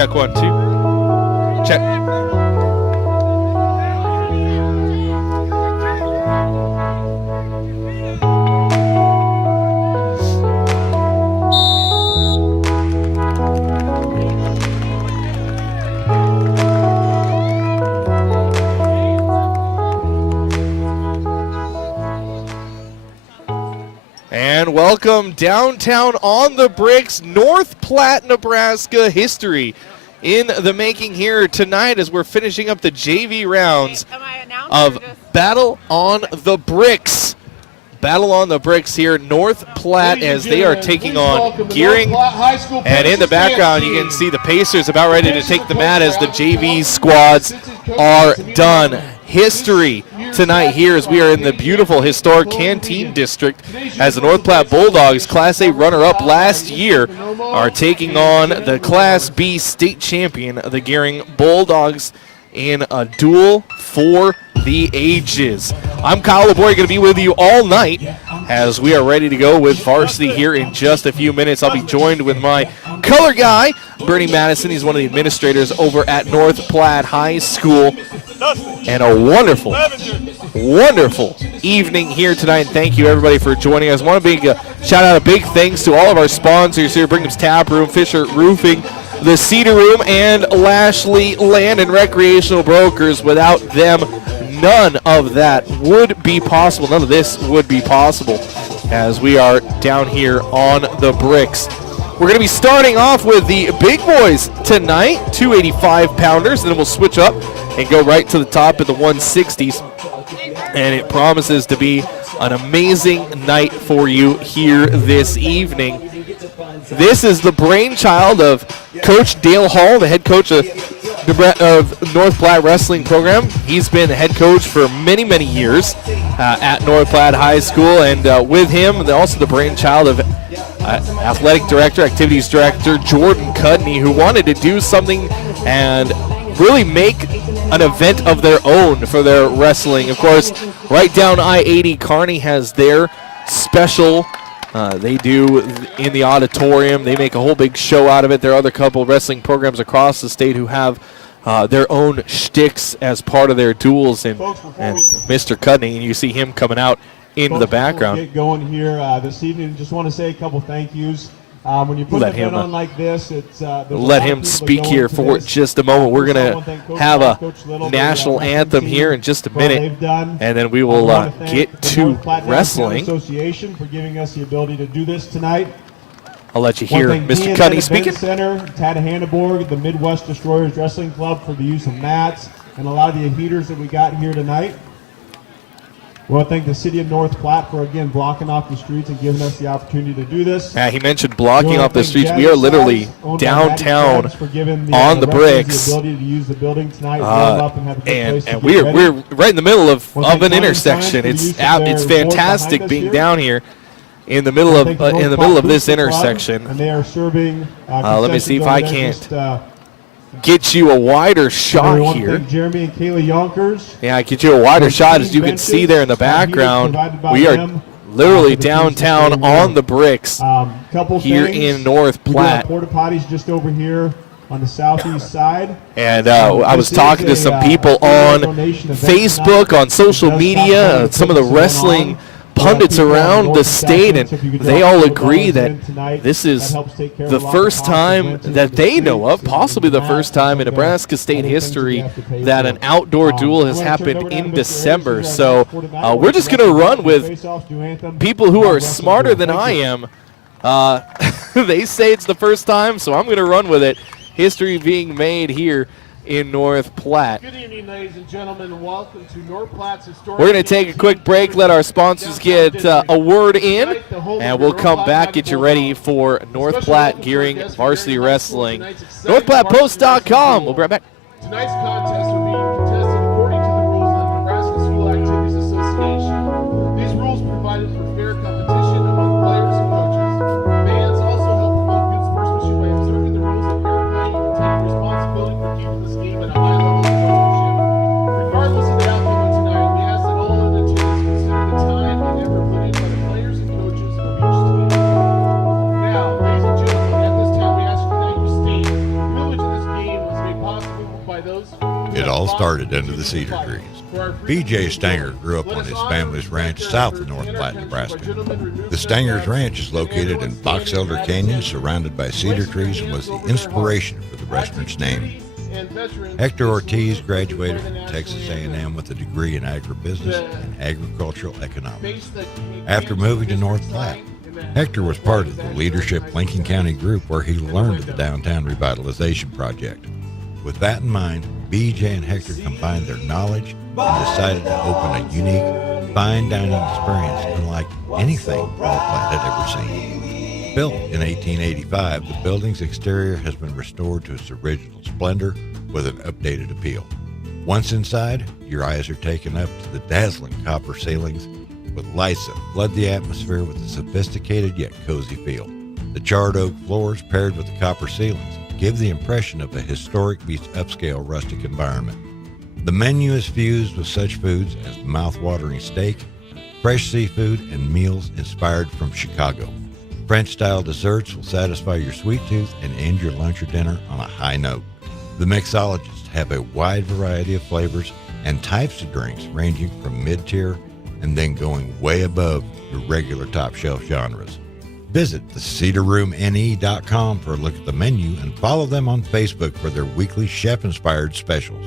Check 1, 2. Check. And welcome downtown on the bricks, North Platte, Nebraska history in the making here tonight as we're finishing up the JV rounds of Battle on the Bricks. Battle on the Bricks here, North Platte, as they are taking on Gearing. And in the background, you can see the Pacers about ready to take the mat as the JV squads are done. History tonight here as we are in the beautiful historic Canteen District as the North Platte Bulldogs, Class A runner-up last year, are taking on the Class B state champion, the Gearing Bulldogs, in a duel for the ages. I'm Kyle LeBoy, going to be with you all night as we are ready to go with varsity here in just a few minutes. I'll be joined with my color guy, Bernie Madison. He's one of the administrators over at North Platte High School. And a wonderful, wonderful evening here tonight. And thank you, everybody, for joining us. I want to shout out a big thanks to all of our sponsors here, Brigham's Tap Room, Fisher Roofing, the Cedar Room, and Lashley Land and Recreational Brokers. Without them, none of that would be possible. None of this would be possible as we are down here on the bricks. We're going to be starting off with the big boys tonight, 285-pounders, and then we'll switch up and go right to the top of the 160s. And it promises to be an amazing night for you here this evening. This is the brainchild of Coach Dale Hall, the head coach of North Platte Wrestling Program. He's been the head coach for many, many years at North Platte High School. And with him, also the brainchild of athletic director, activities director, Jordan Cudney, who wanted to do something and really make an event of their own for their wrestling. Of course, right down I-80, Kearney has their special they do in the auditorium. They make a whole big show out of it. There are other couple of wrestling programs across the state who have their own shticks as part of their duels. And Mr. Cudney, and you see him coming out into the background. Get going here this evening. Just want to say a couple thank yous. When you put an event on like this, it's let him speak here for just a moment. We're going to have a national anthem here in just a minute, and then we will get to wrestling. Association for giving us the ability to do this tonight. I'll let you hear Mr. Cudney speaking. Center, Tattahannaborg, the Midwest Destroyers Wrestling Club for the use of mats and a lot of the heaters that we got here tonight. I want to thank the city of North Platte for, again, blocking off the streets and giving us the opportunity to do this. He mentioned blocking off the streets. We are literally downtown on the bricks. And we're right in the middle of an intersection. It's fantastic being down here in the middle of this intersection. And they are serving. Let me see if I can't get you a wider shot here. Jeremy and Kayla Yonkers. Yeah, get you a wider shot. As you can see there in the background, we are literally downtown on the bricks here in North Platte. Porta potties just over here on the southeast side. And I was talking to some people on Facebook, on social media, some of the wrestling pundits around the state, and they all agree that this is the first time that they know of, possibly the first time in Nebraska State history, that an outdoor duel has happened in December. So we're just going to run with people who are smarter than I am. They say it's the first time, so I'm going to run with it. History being made here in North Platte. Good evening, ladies and gentlemen. Welcome to North Platte's historic. We're going to take a quick break, let our sponsors get a word in, and we'll come back, get you ready for North Platte Gearing Varsity Wrestling. NorthPlattePost.com. We'll be right back. Tonight's contest will be contested according to the rules of the Nebraska School Activities Association. These rules provided for fair competition among players and coaches. Fans also help promote good sportsmanship by observing the rules and verifying and taking responsibility for keeping this game at a high level of sportsmanship. Regardless of the outcome of tonight, we ask that all in attendance consider the time and effort put in by the players and coaches of each team. Now, ladies and gentlemen, at this time we ask that you state the village of this game started under the cedar trees. B.J. Stanger grew up on his family's ranch south of North Platte, Nebraska. The Stanger's Ranch is located in Box Elder Canyon, surrounded by cedar trees, and was the inspiration for the restaurant's name. Hector Ortiz graduated from Texas A&M with a degree in agribusiness and agricultural economics. After moving to North Platte, Hector was part of the Leadership Lincoln County group where he learned of the Downtown Revitalization Project. With that in mind, BJ and Hector combined their knowledge and decided to open a unique, fine dining experience unlike anything North Platte had ever seen. Built in 1885, the building's exterior has been restored to its original splendor with an updated appeal. Once inside, your eyes are taken up to the dazzling copper ceilings with lights that flood the atmosphere with a sophisticated yet cozy feel. The charred oak floors paired with the copper ceilings give the impression of a historic meets upscale rustic environment. The menu is fused with such foods as mouth-watering steak, fresh seafood, and meals inspired from Chicago. French-style desserts will satisfy your sweet tooth and end your lunch or dinner on a high note. The mixologists have a wide variety of flavors and types of drinks ranging from mid-tier and then going way above your regular top-shelf genres. Visit thecedarroomne.com for a look at the menu and follow them on Facebook for their weekly chef-inspired specials.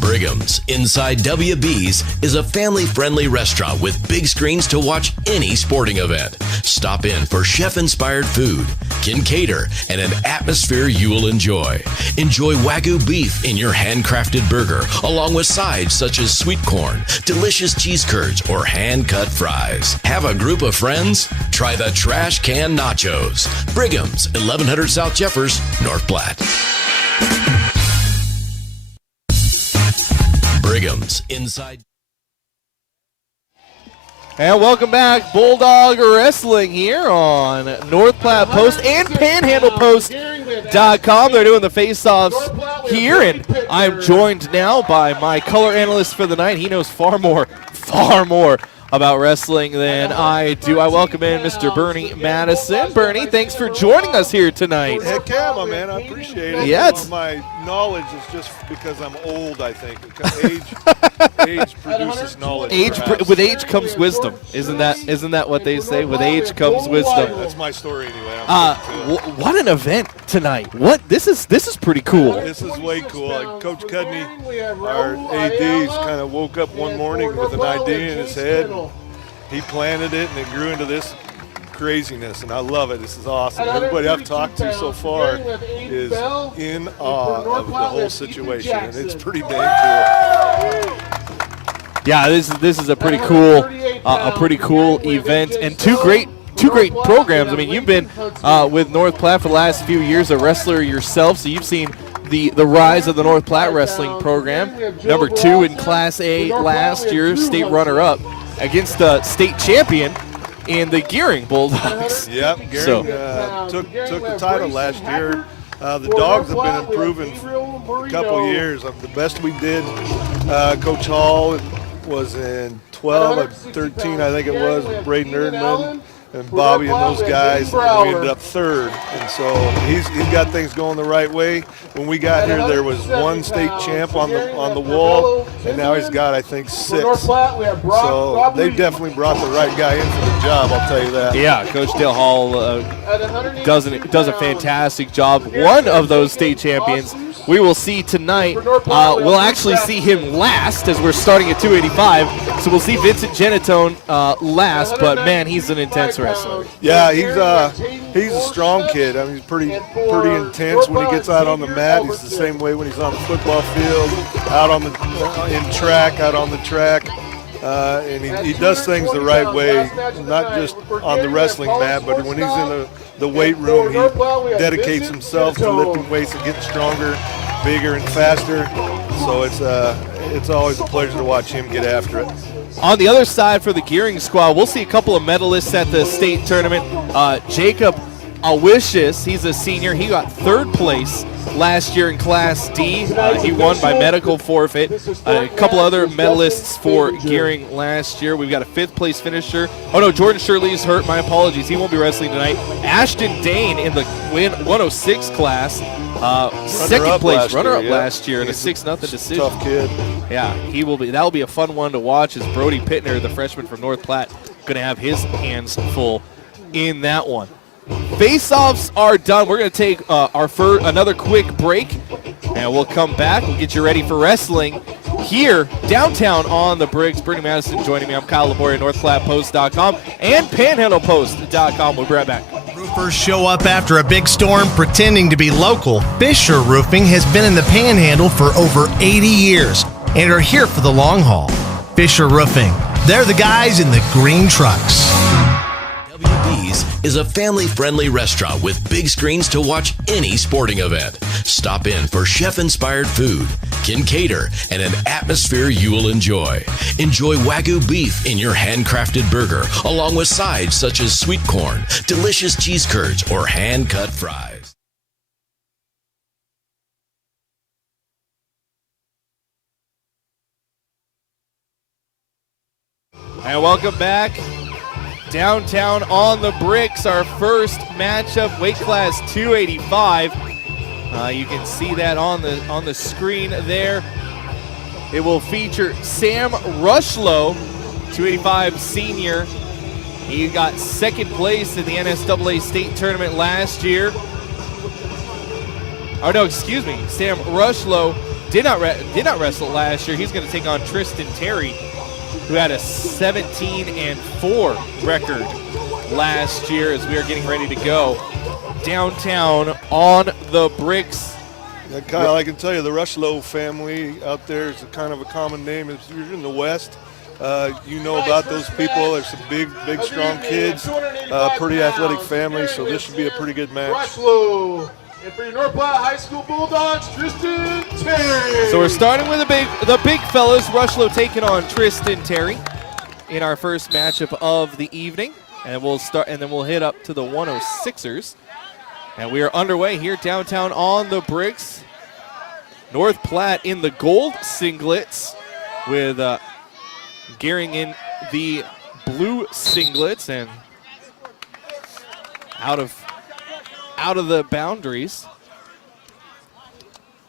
Brigham's Inside WB's is a family-friendly restaurant with big screens to watch any sporting event. Stop in for chef-inspired food, can cater, and an atmosphere you will enjoy. Enjoy Wagyu beef in your handcrafted burger, along with sides such as sweet corn, delicious cheese curds, or hand-cut fries. Have a group of friends? Try the Trash Can Nachos. Brigham's, 1100 South Jeffers, North Platte. Brigham's Inside. And welcome back, Bulldog Wrestling here on North Platte Post and PanhandlePost.com. They're doing the face-offs here, and I'm joined now by my color analyst for the night. He knows far more about wrestling than I do. I welcome in Mr. Bernie Madison. Bernie, thanks for joining us here tonight. Heck yeah, my man. I appreciate it. Yeah, my knowledge is just because I'm old, I think. Because age produces knowledge. With age comes wisdom. Isn't that what they say? With age comes wisdom. That's my story anyway. What an event tonight. This is pretty cool. This is way cool. Like Coach Cudney, our ADs, kind of woke up one morning with an idea in his head. He planted it, and it grew into this craziness, and I love it. This is awesome. Everybody I've talked to so far is in awe of the whole situation, and it's pretty dang cool. Yeah, this is a pretty cool event, and two great programs. I mean, you've been with North Platte for the last few years, a wrestler yourself, so you've seen the rise of the North Platte wrestling program. Number 2 in Class A last year, state runner-up against the state champion in the Gearing Bulldogs. Yep, Gearing took the title last year. The Dogs have been improving for a couple of years. The best we did, Coach Hall was in 12, 13, I think it was, with Braden Erdman and Bobby and those guys, and we ended up 3rd. And so he's got things going the right way. When we got here, there was 1 state champ on the wall, and now he's got, I think, 6. So they definitely brought the right guy in for the job, I'll tell you that. Yeah, Coach Dale Hall does a fantastic job. One of those state champions we will see tonight. We'll actually see him last as we're starting at 285. So we'll see Vincent Genatone last, but man, he's an intense wrestler. Yeah, he's a strong kid. I mean, he's pretty intense when he gets out on the mat. He's the same way when he's on the football field, out on the track. And he does things the right way, not just on the wrestling mat, but when he's in the weight room, he dedicates himself to lifting weights and getting stronger, bigger, and faster. So it's always a pleasure to watch him get after it. On the other side for the Gearing squad, we'll see a couple of medalists at the state tournament. Jacob Awishis, he's a senior. He got 3rd place last year in Class D. He won by medical forfeit. A couple other medalists for Gearing last year. We've got a 5th place finisher. Oh no, Jordan Shirley's hurt. My apologies. He won't be wrestling tonight. Ashton Dane in the 106 class. Second place runner-up last year in a 6-0 decision. Tough kid. Yeah, he will be. That'll be a fun one to watch. As Brody Pittner, the freshman from North Platte, going to have his hands full in that one. Face-offs are done. We're going to take another quick break, and we'll come back. We'll get you ready for wrestling here downtown on the Bricks. Brittany Madison joining me. I'm Kyle Laboria, NorthPlattePost.com and PanhandlePost.com. We'll be right back. Roofers show up after a big storm pretending to be local. Fisher Roofing has been in the Panhandle for over 80 years and are here for the long haul. Fisher Roofing, they're the guys in the green trucks. WB's is a family-friendly restaurant with big screens to watch any sporting event. Stop in for chef-inspired food, can cater, and an atmosphere you will enjoy. Enjoy Wagyu beef in your handcrafted burger, along with sides such as sweet corn, delicious cheese curds, or hand-cut fries. And welcome back. Downtown on the Bricks, our first matchup, weight class 285. You can see that on the screen there. It will feature Sam Rushlow, 285 senior. He got 2nd place in the NSAA state tournament last year. Oh no, excuse me. Sam Rushlow did not wrestle last year. He's going to take on Tristan Terry, who had a 17-4 record last year, as we are getting ready to go downtown on the Bricks. Yeah, Kyle, I can tell you the Rushlow family out there is a kind of a common name. If you're in the West, you know about those people. There's some big, strong kids, pretty athletic family, so this should be a pretty good match. Rushlow. And for your North Platte High School Bulldogs, Tristan Terry. So we're starting with the big fellas. Rushlow taking on Tristan Terry in our first matchup of the evening, and then we'll hit up to the 106ers. And we are underway here downtown on the Bricks. North Platte in the gold singlets, with Gearing in the blue singlets, and out of the boundaries.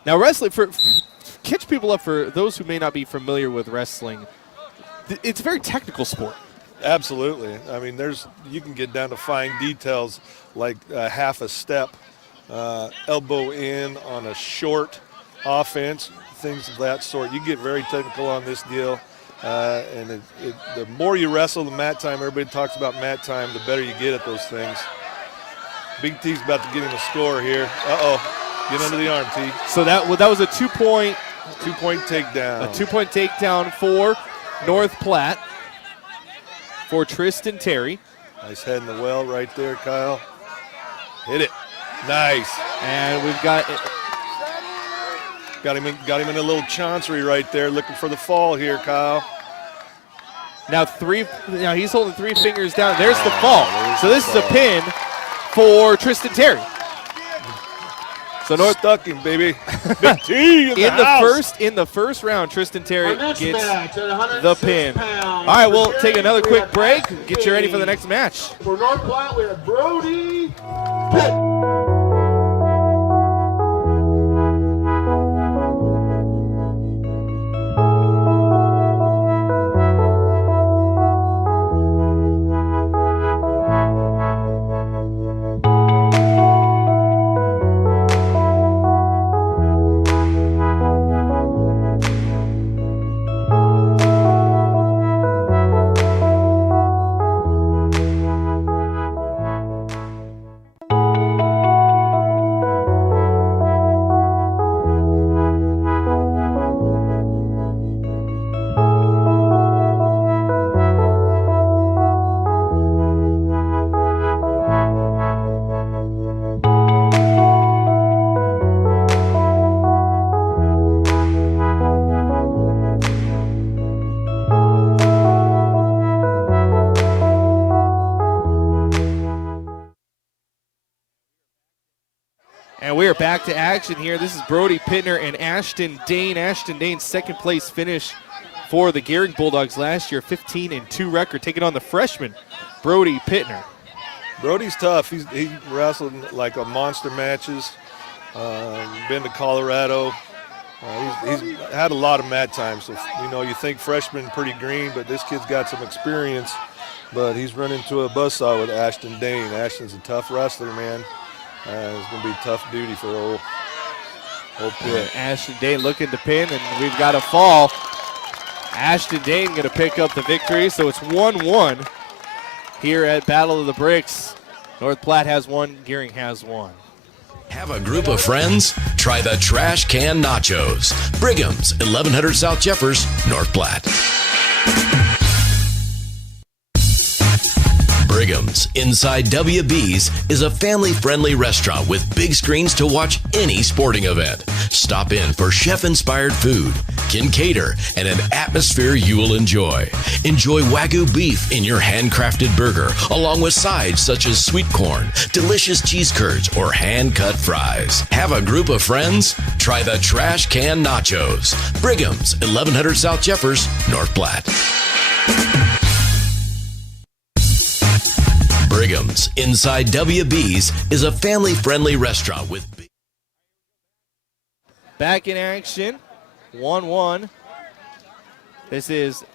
Now, wrestling, catch people up for those who may not be familiar with wrestling. It's a very technical sport. Absolutely. I mean, you can get down to fine details like half a step, elbow in on a short offense, things of that sort. You get very technical on this deal. And the more you wrestle, the mat time, everybody talks about mat time, the better you get at those things. Big T's about to get him a score here. Get under the arm, T. So that was a 2-point takedown. A 2-point takedown for North Platte for Tristan Terry. Nice head in the well right there, Kyle. Hit it. Nice. And we've got him in a little chancery right there, looking for the fall here, Kyle. Now he's holding 3 fingers down. There's the fall. So this is a pin for Tristan Terry. So North stuck him, baby. Big T in the first round, Tristan Terry gets the pin. All right, we'll take another quick break. Get you ready for the next match. For North Platte, we have Brody Pitt. back to action here. This is Brody Pittner and Ashton Dane. Ashton Dane's second place finish for the Gehrig Bulldogs last year, 15-2 record, taking on the freshman, Brody Pittner. Brody's tough. He wrestled like a monster matches. Been to Colorado. He's had a lot of mat time. So, you think freshman pretty green, but this kid's got some experience. But he's run into a buzzsaw with Ashton Dane. Ashton's a tough wrestler, man. It's going to be tough duty for old Pitt. Ashton Dane looking to pin, and we've got a fall. Ashton Dane going to pick up the victory, so it's 1-1 here at Battle of the Bricks. North Platte has one, Gehrig has one. Have a group of friends? Try the Trash Can Nachos. Brigham's, 1100 South Jeffers, North Platte. Brigham's inside WB's is a family-friendly restaurant with big screens to watch any sporting event. Stop in for chef-inspired food, can cater, and an atmosphere you will enjoy. Enjoy Wagyu beef in your handcrafted burger, along with sides such as sweet corn, delicious cheese curds, or hand-cut fries. Have a group of friends? Try the Trash Can Nachos. Brigham's, 1100 South Jeffers, North Platte. Brigham's inside WB's is a family-friendly restaurant with big... Back in action, 1-1. This is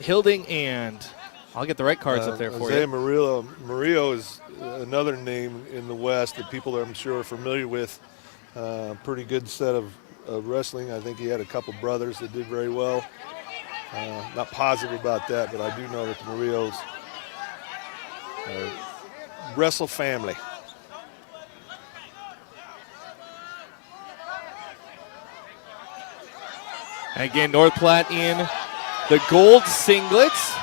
Hilding and I'll get the right cards up there for Jose you. Murillo is another name in the West that people I'm sure are familiar with. Pretty good set of wrestling. I think he had a couple brothers that did very well. Not positive about that, but I do know that the Murillos wrestle family. Again, North Platte in the gold singlets.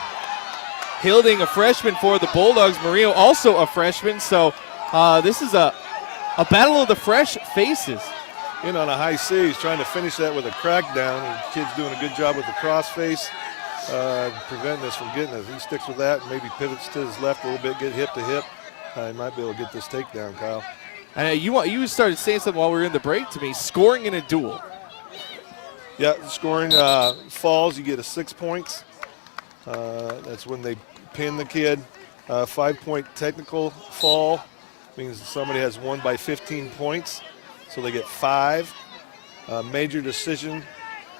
Hilding, a freshman for the Bulldogs. Murillo, also a freshman. So this is a battle of the fresh faces. In on a high C, he's trying to finish that with a crackdown. The kid's doing a good job with the crossface, preventing us from getting it. He sticks with that, maybe pivots to his left a little bit, get hip to hip. He might be able to get this takedown, Kyle. And you started saying something while we were in the break to me, scoring in a duel. Yeah, scoring falls, you get a 6 points. That's when they pin the kid. 5-point technical fall means somebody has won by 15 points. So they get 5. Major decision,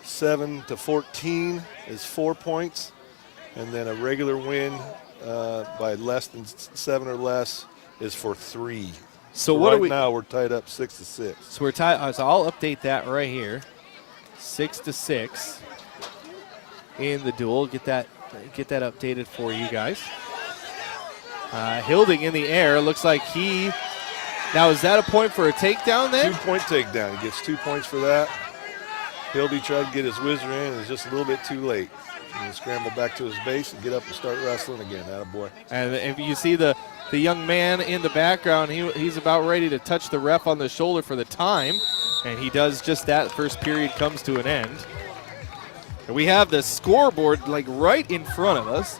7-14 is 4 points. And then a regular win by less than 7 or less is for 3. So what right now we're tied up 6-6. So we're tied. So I'll update that right here. 6-6 in the duel. Get that updated for you guys. Hilding in the air. Looks like he. Now, is that a point for a takedown then? 2-point takedown. He gets 2 points for that. Hildy tried to get his whizzer in, and it's just a little bit too late. He can scramble back to his base and get up and start wrestling again. Attaboy. And if you see the young man in the background, he's about ready to touch the ref on the shoulder for the time, and he does just that. First period comes to an end. And we have the scoreboard like right in front of us.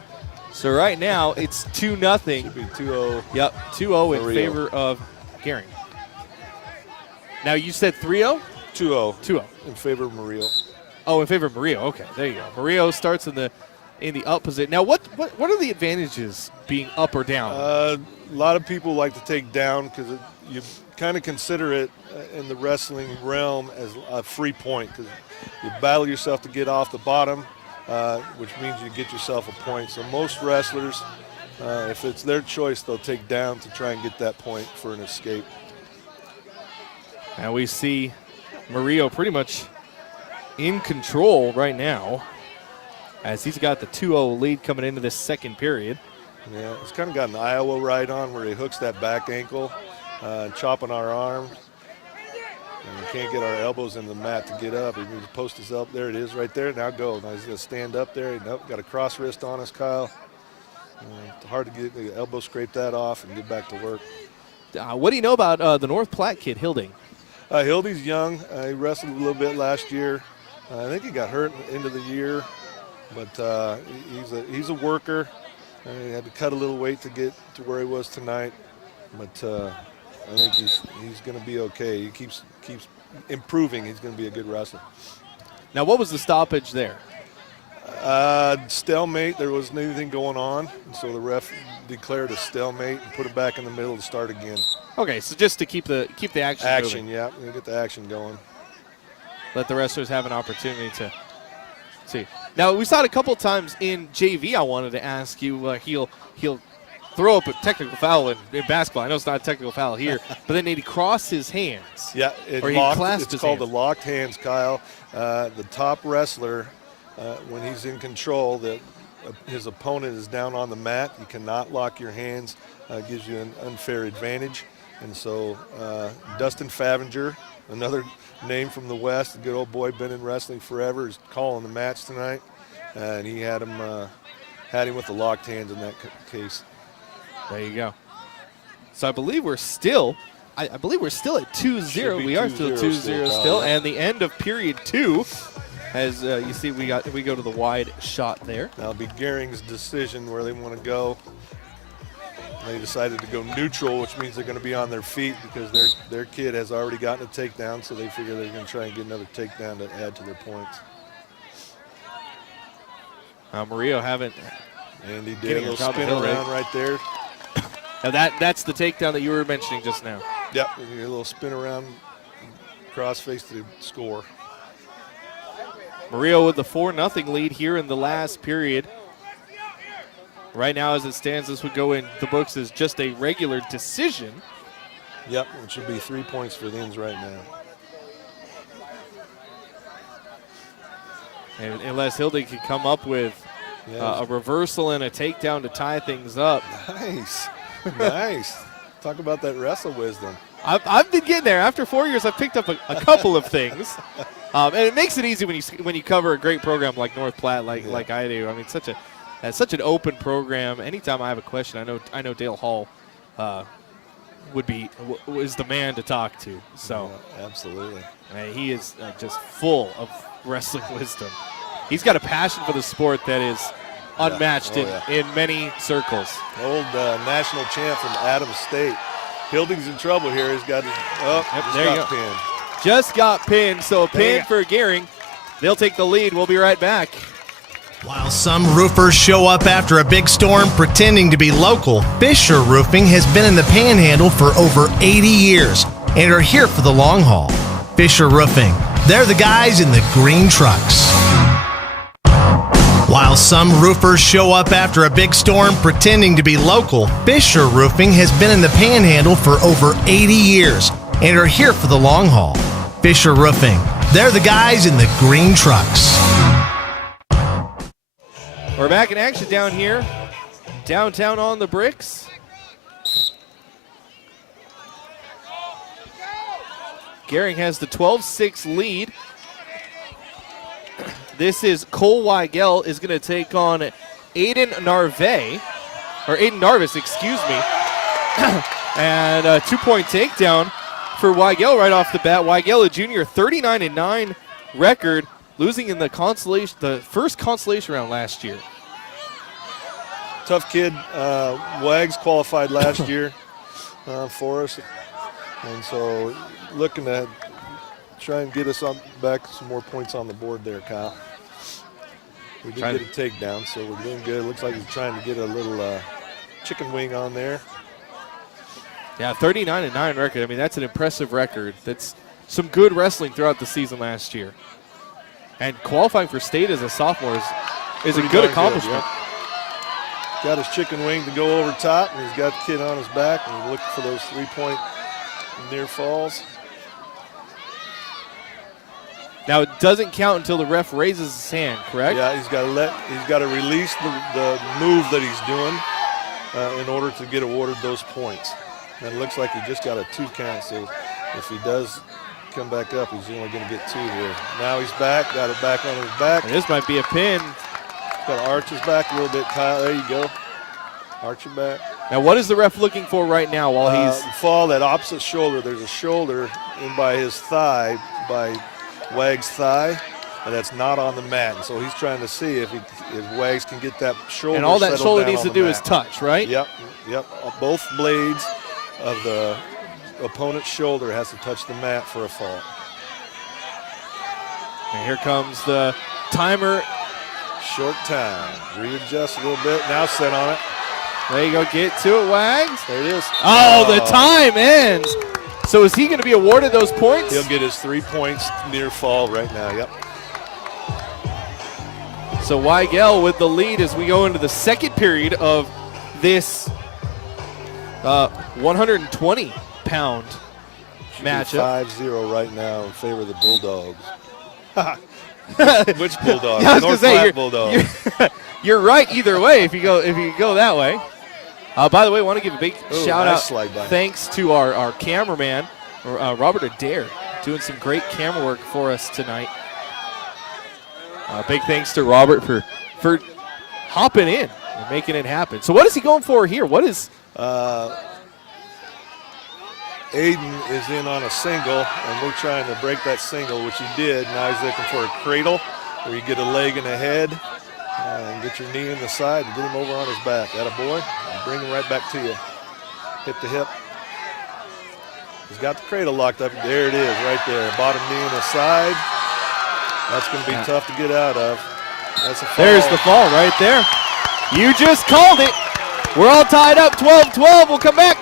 So right now it's 2-0. Should be 2-0. Yep, 2-0 in Murillo. favor of Gehrig. Now you said 3-0? 2-0. 2-0. In favor of Murillo. Oh, in favor of Murillo. Okay, there you go. Murillo starts in the up position. Now, what are the advantages being up or down? A lot of people like to take down because you kind of consider it in the wrestling realm as a free point because you battle yourself to get off the bottom, which means you get yourself a point. So most wrestlers, if it's their choice, they'll take down to try and get that point for an escape. And we see Murillo pretty much in control right now as he's got the 2-0 lead coming into this second period. Yeah, he's kind of got an Iowa ride on where he hooks that back ankle, chopping our arms. And we can't get our elbows in the mat to get up. He needs to post his elbow. There it is right there. Now go. Now he's going to stand up there. Nope, got a cross wrist on us, Kyle. It's hard to get the elbow, scrape that off and get back to work. What do you know about the North Platte kid, Hilding? Hildy's young. He wrestled a little bit last year. I think he got hurt at the end of the year, but he's a worker. He had to cut a little weight to get to where he was tonight. but I think he's going to be okay. He keeps improving. He's going to be a good wrestler. Now, what was the stoppage there? Stalemate. There wasn't anything going on, and so the ref declared a stalemate and put it back in the middle to start again. Okay, so just to keep the action moving. Yeah, we get the action going. Let the wrestlers have an opportunity to see. Now, we saw it a couple times in JV. I wanted to ask you, he'll throw up a technical foul in basketball. I know it's not a technical foul here, but then he'd cross his hands. Yeah, or he clasped his it's called hands. the locked hands, Kyle. The top wrestler, when he's in control, his opponent is down on the mat. You cannot lock your hands. Gives you an unfair advantage. And so Dustin Favinger, another name from the West, a good old boy, been in wrestling forever, is calling the match tonight. And he had him with the locked hands in that case. There you go. So I believe we're still at 2-0. We are still 2-0 still, and the end of period 2. As you see, we go to the wide shot there. That'll be Gehring's decision where they want to go. They decided to go neutral, which means they're going to be on their feet because their kid has already gotten a takedown, so they figure they're going to try and get another takedown to add to their points. Murillo haven't. And he did a little spin around right there. Now that's the takedown that you were mentioning just now. Yep, a little spin around, cross face to score. Murillo with the 4-0 lead here in the last period. Right now, as it stands, this would go in the books as just a regular decision. Yep, it should be 3 points for the Ins right now. And unless Hildig could come up with a reversal and a takedown to tie things up. Nice, nice. Talk about that wrestle wisdom. I've been getting there. After 4 years, I've picked up a couple of things. And it makes it easy when you cover a great program like North Platte, like I do. I mean, it's such an open program. Anytime I have a question, I know Dale Hall is the man to talk to. So yeah, absolutely, he is just full of wrestling wisdom. He's got a passion for the sport that is unmatched in many circles. Old national champ from Adams State. Hildig's in trouble here. He's got pinned. Just got pinned, so a pin for Gehring. They'll take the lead. We'll be right back. While some roofers show up after a big storm pretending to be local, Fisher Roofing has been in the Panhandle for over 80 years and are here for the long haul. Fisher Roofing, they're the guys in the green trucks. While some roofers show up after a big storm pretending to be local, Fisher Roofing has been in the Panhandle for over 80 years and are here for the long haul. Fisher Roofing, they're the guys in the green trucks. We're back in action down here, downtown on the bricks. Gehring has the 12-6 lead. This is Cole Weigel is going to take on Aiden Narvis, excuse me. And a 2-point takedown for Weigel right off the bat. Weigel, a junior, 39-9 record, losing in the first consolation round last year. Tough kid. Wags qualified last year for us, and so looking to try and get us back some more points on the board there, Kyle. We did get a takedown, so we're doing good. Looks like he's trying to get a little chicken wing on there. Yeah, 39-9 record. I mean, that's an impressive record. That's some good wrestling throughout the season last year. And qualifying for state as a sophomore is a good accomplishment. Got his chicken wing to go over top, and he's got the kid on his back, and he's looking for those 3-point near falls. Now, it doesn't count until the ref raises his hand, correct? Yeah, he's got to release the move that he's doing in order to get awarded those points. And it looks like he just got a 2 count, so if he does come back up, he's only going to get 2 here. Now he's back, got it back on his back. And this might be a pin. Got to arch his back a little bit, Kyle. There you go. Arch your back. Now, what is the ref looking for right now while he's fall that opposite shoulder? There's a shoulder in by his thigh, by Wag's thigh, and that's not on the mat. And so he's trying to see if Wags can get that shoulder. And all that shoulder down needs to do is touch, right? Yep. Both blades of the opponent's shoulder has to touch the mat for a fall. And here comes the timer. Short time. Readjust a little bit. Now set on it. There you go. Get to it, Wags. There it is. Oh, the time ends. So is he going to be awarded those points? He'll get his 3 points near fall right now. Yep. So Weigel with the lead as we go into the second period of this 120-pound matchup. 5-0 right now in favor of the Bulldogs. Which Bulldogs? Yeah, I was North gonna say, Platte Bulldogs. You're right either way if you go that way. By the way, I want to give a big shout nice out. slide by. Thanks to our cameraman, Robert Adair, doing some great camera work for us tonight. Big thanks to Robert for hopping in and making it happen. So what is he going for here? What is? Aiden is in on a single, and we're trying to break that single, which he did. Now he's looking for a cradle where you get a leg in the head and get your knee in the side and get him over on his back. Attaboy. And bring him right back to you. Hip to hip. He's got the cradle locked up. There it is right there. Bottom knee in the side. That's going to be tough to get out of. That's a fall. There's the fall right there. You just called it. We're all tied up 12-12. We'll come back.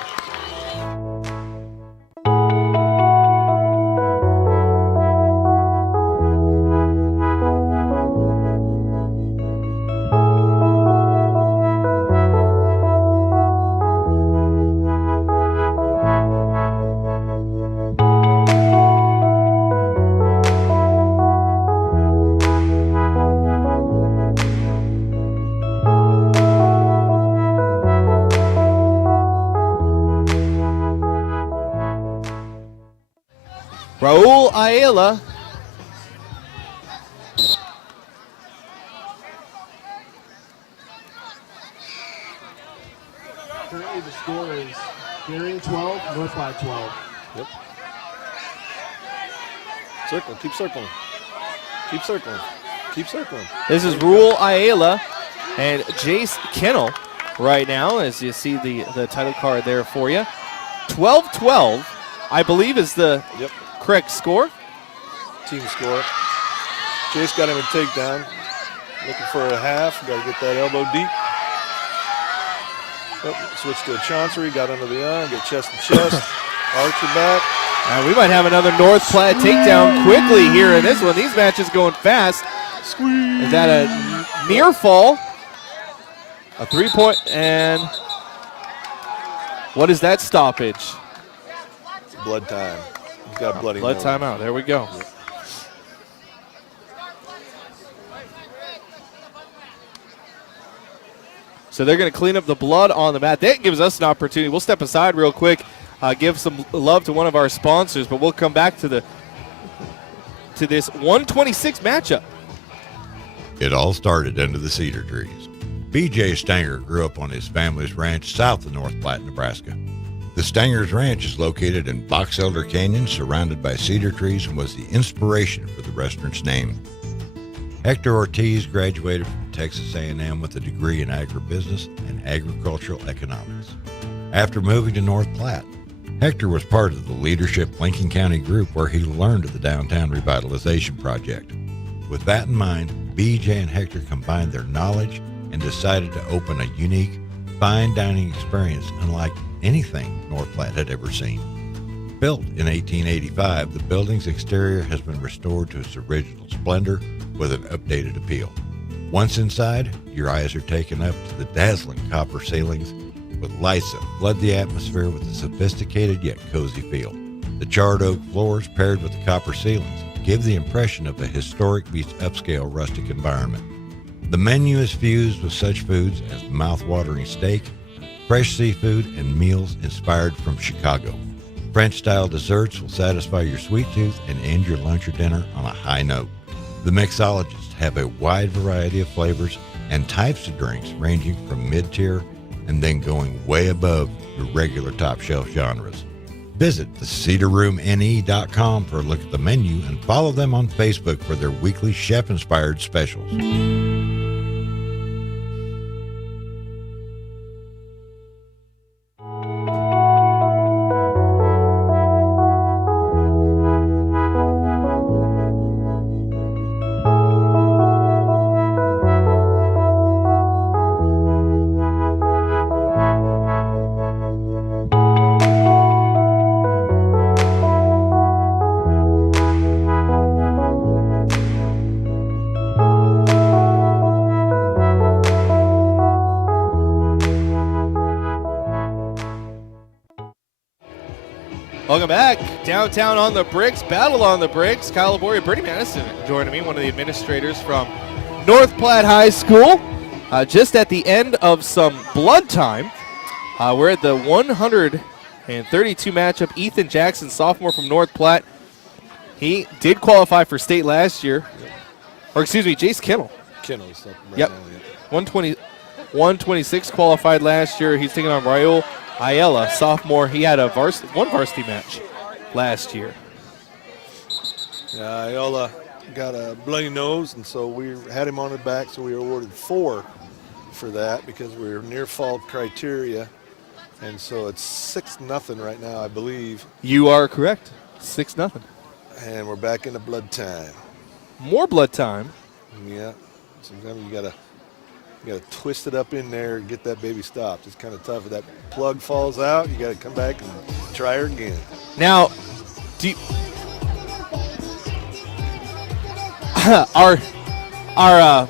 Raul Ayala. Currently the score is Darien 12, North Platte 12. Yep. Circle. Keep circling. Keep circling. Keep circling. This is Raul Ayala and Jace Kennel right now, as you see the title card there for you. 12-12, I believe, is the correct score. Team score. Chase got him a takedown. Looking for a half. Got to get that elbow deep. Switch to a Chancery. Got under the arm. Get chest to chest. Archer back. We might have another North Platte takedown quickly here in this one. These matches going fast. Squeeze. Is that a near fall? A 3-point, and what is that stoppage? Blood time. He's got a bloody blood nose. timeout. There we go. Yep. So they're going to clean up the blood on the mat. That gives us an opportunity. We'll step aside real quick, give some love to one of our sponsors, but we'll come back to this 126 matchup. It all started under the cedar trees. B.J. Stanger grew up on his family's ranch south of North Platte, Nebraska. The Stanger's Ranch is located in Box Elder Canyon, surrounded by cedar trees, and was the inspiration for the restaurant's name. Hector Ortiz graduated from Texas A&M with a degree in agribusiness and agricultural economics. After moving to North Platte, Hector was part of the leadership Lincoln County group where he learned of the downtown revitalization project. With that in mind, BJ and Hector combined their knowledge and decided to open a unique, fine dining experience unlike anything North Platte had ever seen. Built in 1885, the building's exterior has been restored to its original splendor with an updated appeal. Once inside, your eyes are taken up to the dazzling copper ceilings with lights that flood the atmosphere with a sophisticated yet cozy feel. The charred oak floors paired with the copper ceilings give the impression of a historic meets upscale rustic environment. The menu is fused with such foods as mouth-watering steak, fresh seafood, and meals inspired from Chicago. French-style desserts will satisfy your sweet tooth and end your lunch or dinner on a high note. The mixologists have a wide variety of flavors and types of drinks ranging from mid-tier and then going way above your regular top-shelf genres. Visit thecedarroomne.com for a look at the menu and follow them on Facebook for their weekly chef-inspired specials. Welcome back. Downtown on the bricks, battle on the bricks. Kyle Laboria, Bernie Madison joining me, one of the administrators from North Platte High School. Just at the end of some blood time, we're at the 132 matchup. Ethan Jackson, sophomore from North Platte. He did qualify for state last year. Or excuse me, Jace Kennel. Kennel's up right Yep. now, yeah. 126 qualified last year. He's taking on Raul Ayala, sophomore. He had one varsity match last year. Yeah, Ayala got a bloody nose, and so we had him on the back, so we were awarded 4 for that because we were near fault criteria. And so it's 6-0 right now, I believe. You are correct. 6-0. And we're back into blood time. More blood time. Yeah. Sometimes you gotta twist it up in there and get that baby stopped. It's kind of tough. If that plug falls out, you gotta come back and try her again. Now,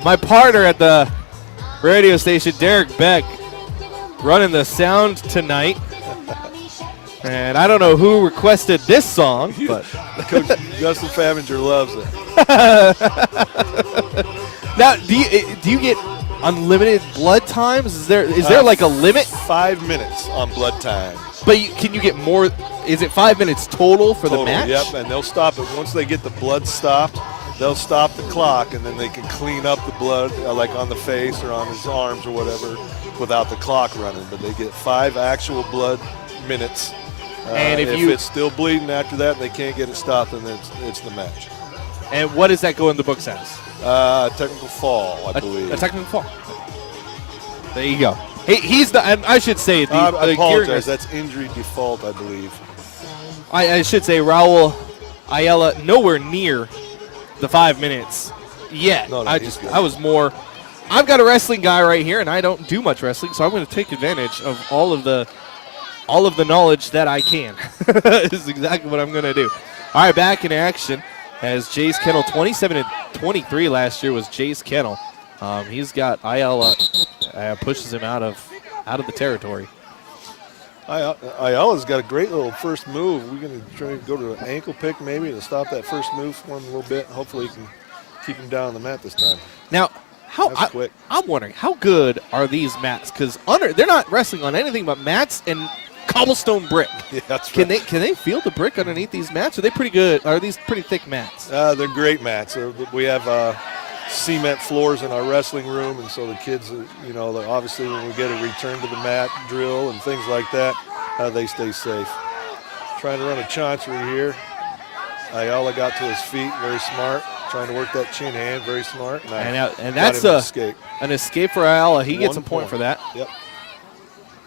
my partner at the radio station, Derek Beck, running the sound tonight. And I don't know who requested this song, but Coach Justin Favinger loves it. now, do you get unlimited blood times? Is there like a limit? 5 minutes on blood time. But can you get more? Is it 5 minutes total for the match? Yep, and they'll stop it. Once they get the blood stopped, they'll stop the clock, and then they can clean up the blood, like on the face or on his arms or whatever, without the clock running. But they get 5 actual blood minutes. And if it's still bleeding after that and they can't get it stopped, then it's the match. And what does that go in the books as? Technical fall, I believe. A technical fall. There you go. He's the, and I should say, I the apologize. That's injury default, I believe. I should say Raul Ayala nowhere near the 5 minutes yet. No, he's good. I was more. I've got a wrestling guy right here, and I don't do much wrestling, so I'm going to take advantage of all of the knowledge that I can. Is exactly what I'm going to do. All right, back in action as Jace Kennel, 27-23 last year was Jace Kennel. He's got Ayala pushes him out of the territory. Ayala's got a great little first move. We're going to try to go to an ankle pick maybe to stop that first move for him a little bit. Hopefully, he can keep him down on the mat this time. Now, quick. I'm wondering how good are these mats? Because they're not wrestling on anything but mats and cobblestone brick. Yeah, that's Can they feel the brick underneath these mats? Are they pretty good? Are these pretty thick mats? They're great mats. We have cement floors in our wrestling room, and so the kids, obviously when we get a return to the mat drill and things like that, they stay safe. Trying to run a chancery here. Ayala got to his feet, very smart. Trying to work that chin hand, very smart. And that's an escape for Ayala. He gets a point for that. Yep.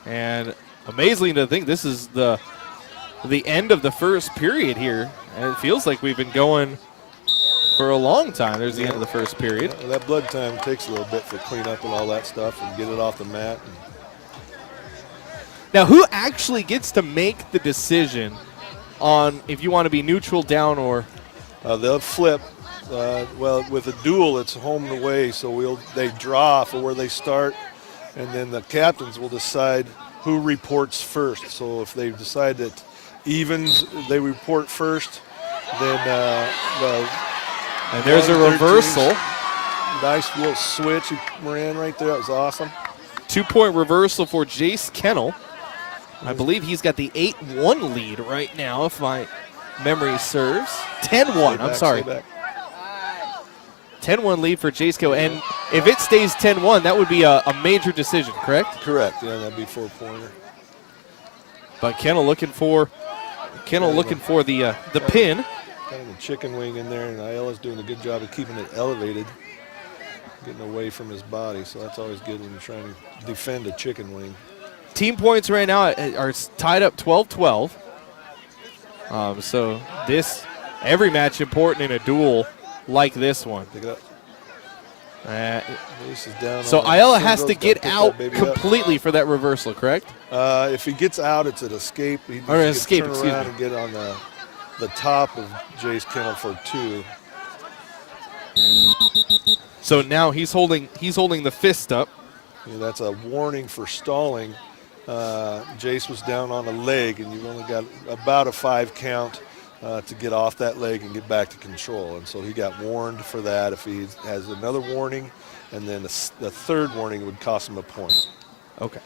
And amazing to think this is the end of the first period here. And it feels like we've been going for a long time. There's the end of the first period. Yeah, that blood time takes a little bit for cleanup and all that stuff and get it off the mat. Now, who actually gets to make the decision on if you want to be neutral, down, or? They'll flip. With a duel, it's home and away, so they draw for where they start, and then the captains will decide who reports first. So if they decide that evens, they report first, then and there's a reversal. Nice little switch he ran right there. That was awesome. 2-point reversal for Jace Kennel. I believe he's got the 8-1 lead right now, if my memory serves. 10-1, I'm sorry. 10-1 lead for Jace Kennel. And if it stays 10-1, that would be a major decision, correct? Correct, yeah, that'd be 4-pointer. But Kennel looking for the pin. Kind of a chicken wing in there, and Ayala's doing a good job of keeping it elevated, getting away from his body, so that's always good when you're trying to defend a chicken wing. Team points right now are tied up 12-12. So every match important in a duel like this one. Pick it up. This is down. So Ayala has to get out completely for that reversal, correct? If he gets out, it's an escape. He Or an escape, turn excuse around me. and get on the top of Jace Kennel for 2. So now he's holding the fist up. Yeah, that's a warning for stalling. Jace was down on a leg, and you've only got about a 5 count to get off that leg and get back to control. And so he got warned for that. If he has another warning, and then the third warning, it would cost him a point. Okay.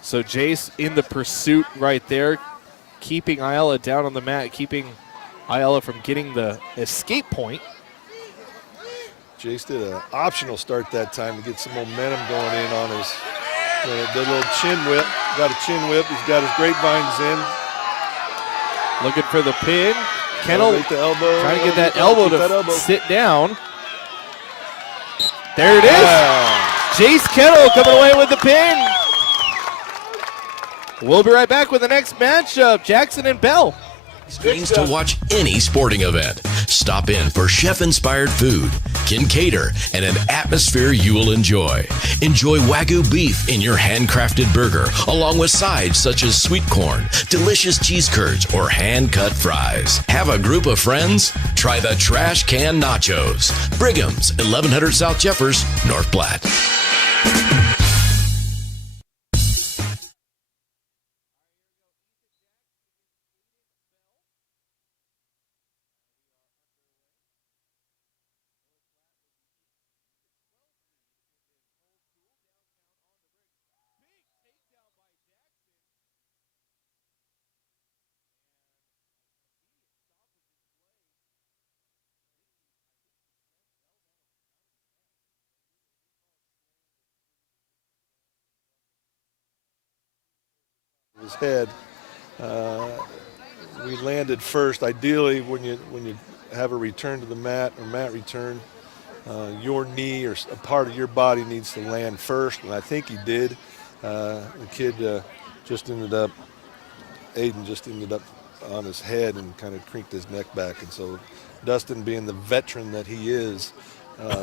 So Jace in the pursuit right there, keeping Ayala down on the mat, keeping Ayala from getting the escape point. Jace did an optional start that time to get some momentum going in on his the little chin whip. Got a chin whip. He's got his grapevines in. Looking for the pin. Kennel The elbow. trying to get that elbow Keep to that elbow. sit down. There it is. Yeah. Jace Kennel coming away with the pin. We'll be right back with the next matchup, Jackson and Bell. Screens to watch any sporting event. Stop in for chef-inspired food, Kincaidor, and an atmosphere you will enjoy. Enjoy Wagyu beef in your handcrafted burger, along with sides such as sweet corn, delicious cheese curds, or hand-cut fries. Have a group of friends? Try the Trash Can Nachos. Brigham's, 1100 South Jeffers, North Platte. His head. We landed first. Ideally, when you have a return to the mat or mat return, your knee or a part of your body needs to land first, and I think he did. The kid just ended up, Aiden just ended up on his head and kind of crinked his neck back, and so Dustin, being the veteran that he is,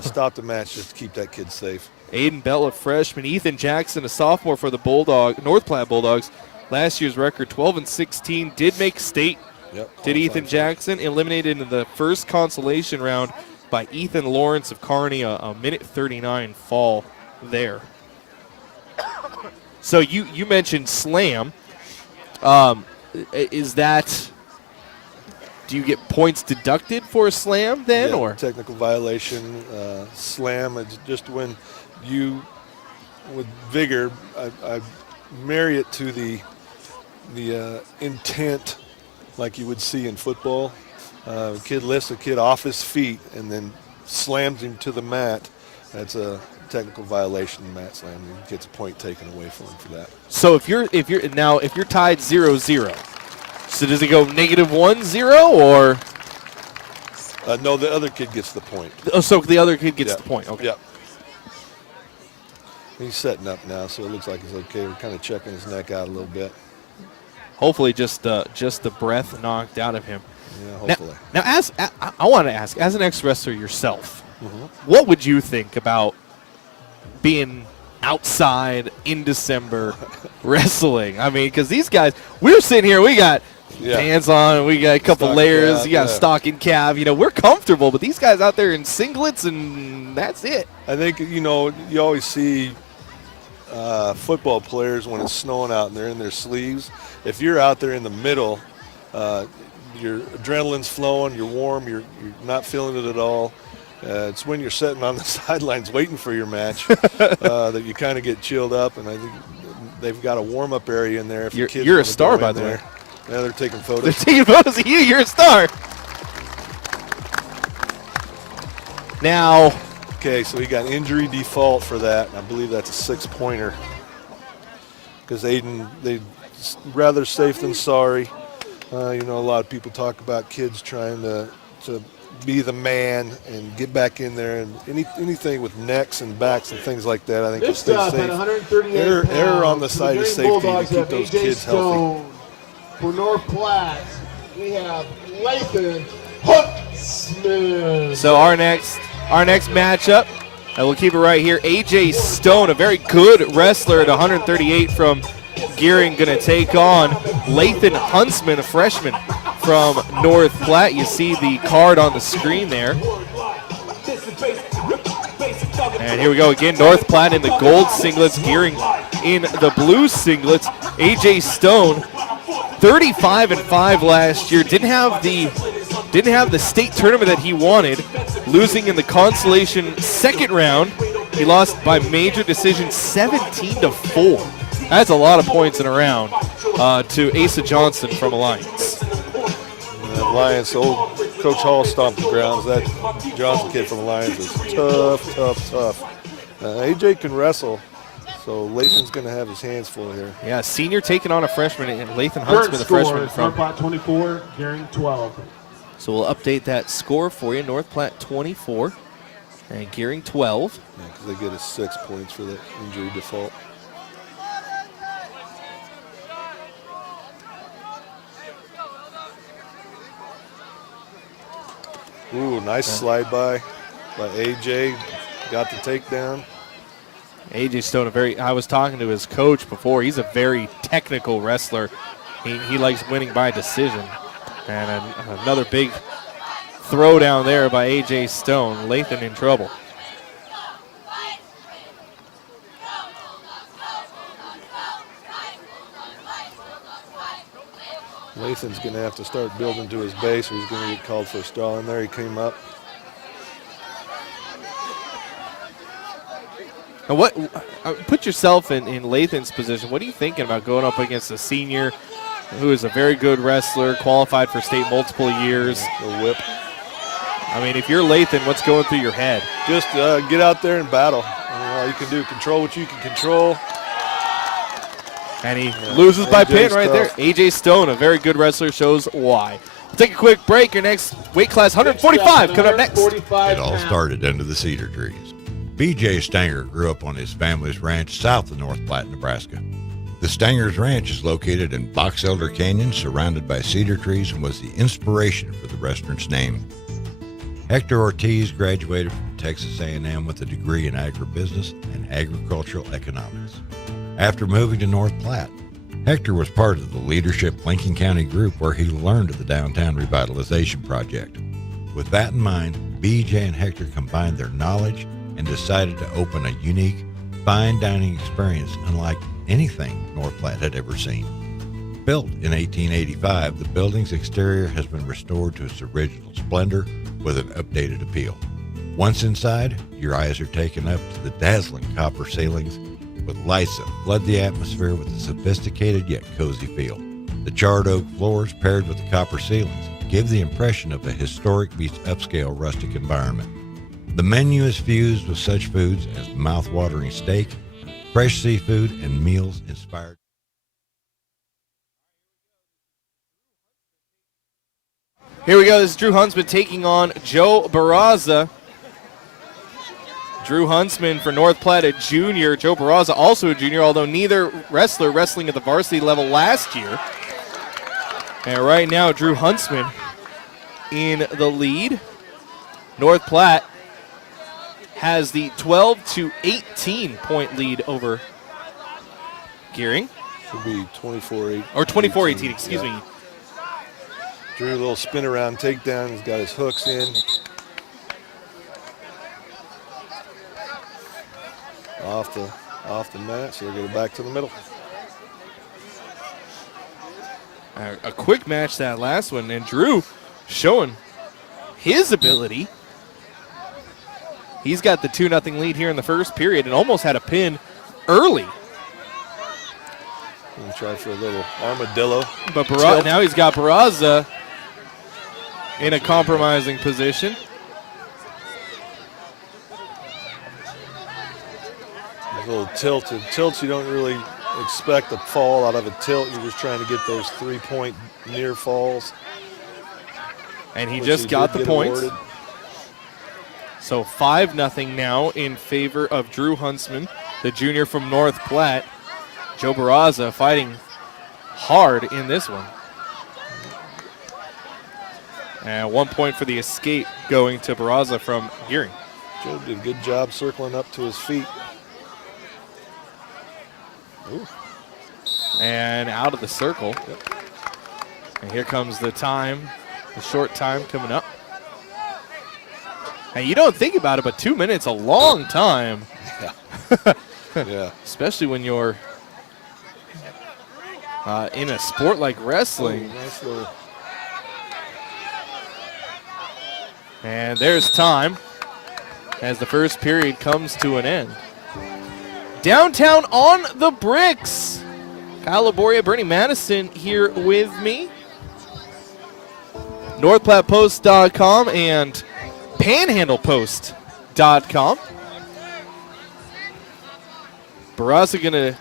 stopped the match just to keep that kid safe. Aiden Bell, a freshman. Ethan Jackson, a sophomore for the North Platte Bulldogs. Last year's record, 12-16, did make state. Yep. Did Ethan Jackson, eliminated in the first consolation round by Ethan Lawrence of Kearney, a minute 39 fall there. So you mentioned slam. Is that, do you get points deducted for a slam then, Yeah, or technical violation, slam? It's just when you, with vigor, I marry it to the intent, like you would see in football. A kid lifts a kid off his feet and then slams him to the mat. That's a technical violation, mat slam. He gets a point taken away from him for that. so if you're tied 0-0, so does it go -1-0 or? No, the other kid gets the point. Oh, so the other kid gets Yeah. the point. Okay. Yeah. He's setting up now, so it looks like he's okay. We're kind of checking his neck out a little bit. Hopefully, just the breath knocked out of him. Yeah, hopefully. Now I want to ask, as an ex-wrestler yourself, what would you think about being outside in December wrestling? I mean, because these guys, we're sitting here, we got pants on, we got a couple Stocking layers, cap, you got yeah. stocking calf. We're comfortable, but these guys out there in singlets, and that's it. I think, you always see football players when it's snowing out and they're in their sleeves. If you're out there in the middle, your adrenaline's flowing, you're warm, you're not feeling it at all. It's when you're sitting on the sidelines waiting for your match that you kind of get chilled up, and I think they've got a warm-up area in there. If You're- kids you're a wanna star, go by in the there. way. Yeah, they're taking photos. They're taking photos of you. You're a star. Now, Okay, so he got injury default for that, and I believe that's a 6-pointer. Because Aiden, they rather safe than sorry. A lot of people talk about kids trying to be the man and get back in there, and anything with necks and backs and things like that, I think will Next stay up safe. at 138 Error on the pounds, side of Green safety to Bulldogs keep have those AJ kids healthy. Stone. For North Platte, we have Lathan Huntsman. so our next matchup, and we'll keep it right here. AJ Stone, a very good wrestler at 138 from Gearing, going to take on Lathan Huntsman, a freshman from North Platte. You see the card on the screen there. And here we go again. North Platte in the gold singlets, Gearing in the blue singlets. AJ Stone, 35-5 last year. Didn't have the state tournament that he wanted, losing in the consolation second round. He lost by major decision 17-4. That's a lot of points in a round to Asa Johnson from Alliance. Alliance, old Coach Hall stomped the grounds. That Johnson kid from Alliance is tough. AJ can wrestle, so Lathan's going to have his hands full here. Yeah, senior taking on a freshman, and Lathan Huntsman, the freshman from North Platte 24, Gearing 12. So we'll update that score for you. North Platte 24 and Gearing 12. Yeah, because they get us 6 points for the injury default. Ooh, nice slide by AJ. Got the takedown. AJ Stone, I was talking to his coach before. He's a very technical wrestler. He likes winning by decision. And another big throw down there by AJ Stone. Lathan in trouble. Lathan's going to have to start building to his base, or he's going to get called for a stall. And there he came up. Now put yourself in Lathan's position. What are you thinking about going up against a senior who is a very good wrestler, qualified for state multiple years? The whip. I mean, if you're Lathan, what's going through your head? Just get out there and battle. All you can do, control what you can control. And he loses by pin right there. AJ Stone, a very good wrestler, shows why. We'll take a quick break. Your next weight class, 145, coming up next. It all started under the cedar trees. B.J. Stanger grew up on his family's ranch south of North Platte, Nebraska. The Stanger's Ranch is located in Box Elder Canyon, surrounded by cedar trees, and was the inspiration for the restaurant's name. Hector Ortiz graduated from Texas A&M with a degree in agribusiness and agricultural economics. After moving to North Platte, Hector was part of the leadership Lincoln County group where he learned of the downtown revitalization project. With that in mind, B.J. and Hector combined their knowledge and decided to open a unique, fine dining experience unlike anything North Platte had ever seen. Built in 1885, the building's exterior has been restored to its original splendor with an updated appeal. Once inside, your eyes are taken up to the dazzling copper ceilings with lights that flood the atmosphere with a sophisticated yet cozy feel. The charred oak floors paired with the copper ceilings give the impression of a historic meets upscale rustic environment. The menu is fused with such foods as mouth-watering steak, fresh seafood, and meals inspired. Here we go. This is Drew Huntsman taking on Joe Barraza. Drew Huntsman for North Platte, a junior. Joe Barraza also a junior, although neither wrestler wrestling at the varsity level last year. And right now, Drew Huntsman in the lead. North Platte has the 12-18 point lead over Gearing. Should be 24-8. Or 24-18, excuse me. Drew, a little spin around takedown. He's got his hooks in. Off the mat, so they're going back to the middle. A quick match, that last one, and Drew showing his ability. He's got the 2-0 lead here in the first period and almost had a pin early. We'll try for a little armadillo. But now he's got Barraza in a compromising position. A little tilted. Tilts you don't really expect a fall out of a tilt. You're just trying to get those 3-point near falls. And he just got the points. Awarded. So 5-0 now in favor of Drew Huntsman, the junior from North Platte. Joe Barraza fighting hard in this one. And 1 point for the escape going to Barraza from Gearing. Joe did a good job circling up to his feet. Ooh. And out of the circle. Yep. And here comes the time, the short time coming up. And you don't think about it, but 2 minutes, a long time. Yeah. Yeah. Especially when you're in a sport like wrestling. Oh, nice little. And there's time as the first period comes to an end. Downtown on the bricks. Kyle Laboria, Bernie Madison here with me. NorthPlattePost.com and PanhandlePost.com. Barraza going to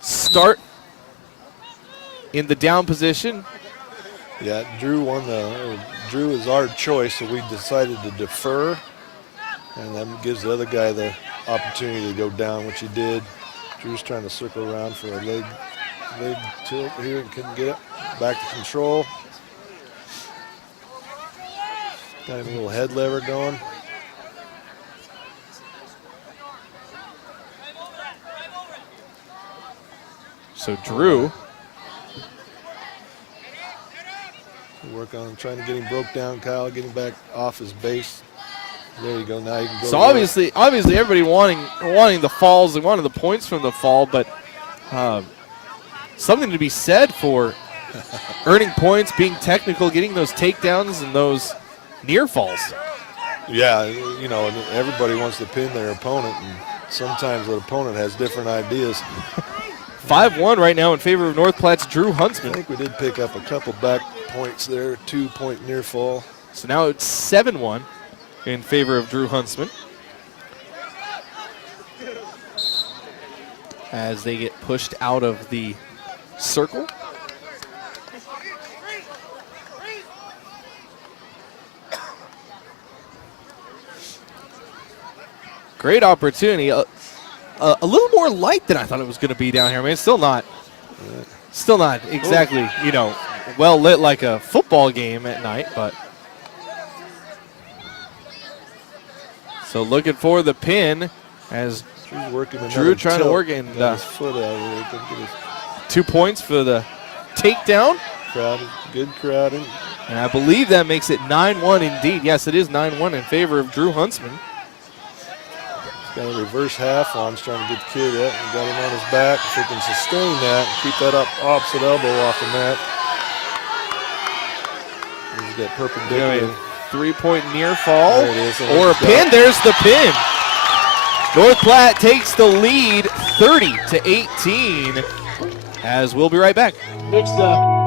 start in the down position. Yeah, Drew Drew is our choice, so we decided to defer, and that gives the other guy the opportunity to go down, which he did. Drew's trying to circle around for a leg tilt here and couldn't get it. Back to control. Got him a little head lever going. So Drew Work on trying to get him broke down, Kyle, get him back off his base. There you go. Now you can go. So obviously everybody wanting the falls and wanting the points from the fall, but something to be said for earning points, being technical, getting those takedowns and those near falls. Yeah, you know, everybody wants to pin their opponent, and sometimes the opponent has different ideas. 5-1 right now in favor of North Platte's Drew I Huntsman. think we did pick up a couple back points there, 2-point near fall. So now it's 7-1 in favor of Drew Huntsman, as they get pushed out of the circle. Great opportunity. A little more light than I thought it was going to be down here. I mean, it's still not exactly, well lit like a football game at night, but. So looking for the pin as Drew's working Drew trying to work in his foot out of there. Couldn't get his 2 points for the takedown. crowded, good crowding. And I believe that makes it 9-1 indeed. Yes, it is 9-1 in favor of Drew Huntsman. Got a reverse half on, trying to get the kid up and got him on his back. If he can sustain that and keep that up opposite elbow off the mat. He's got perpendicular. 3-point near fall. There it is. Or a pin. There's the pin. North Platte takes the lead 30-18. As we'll be right back. Next up.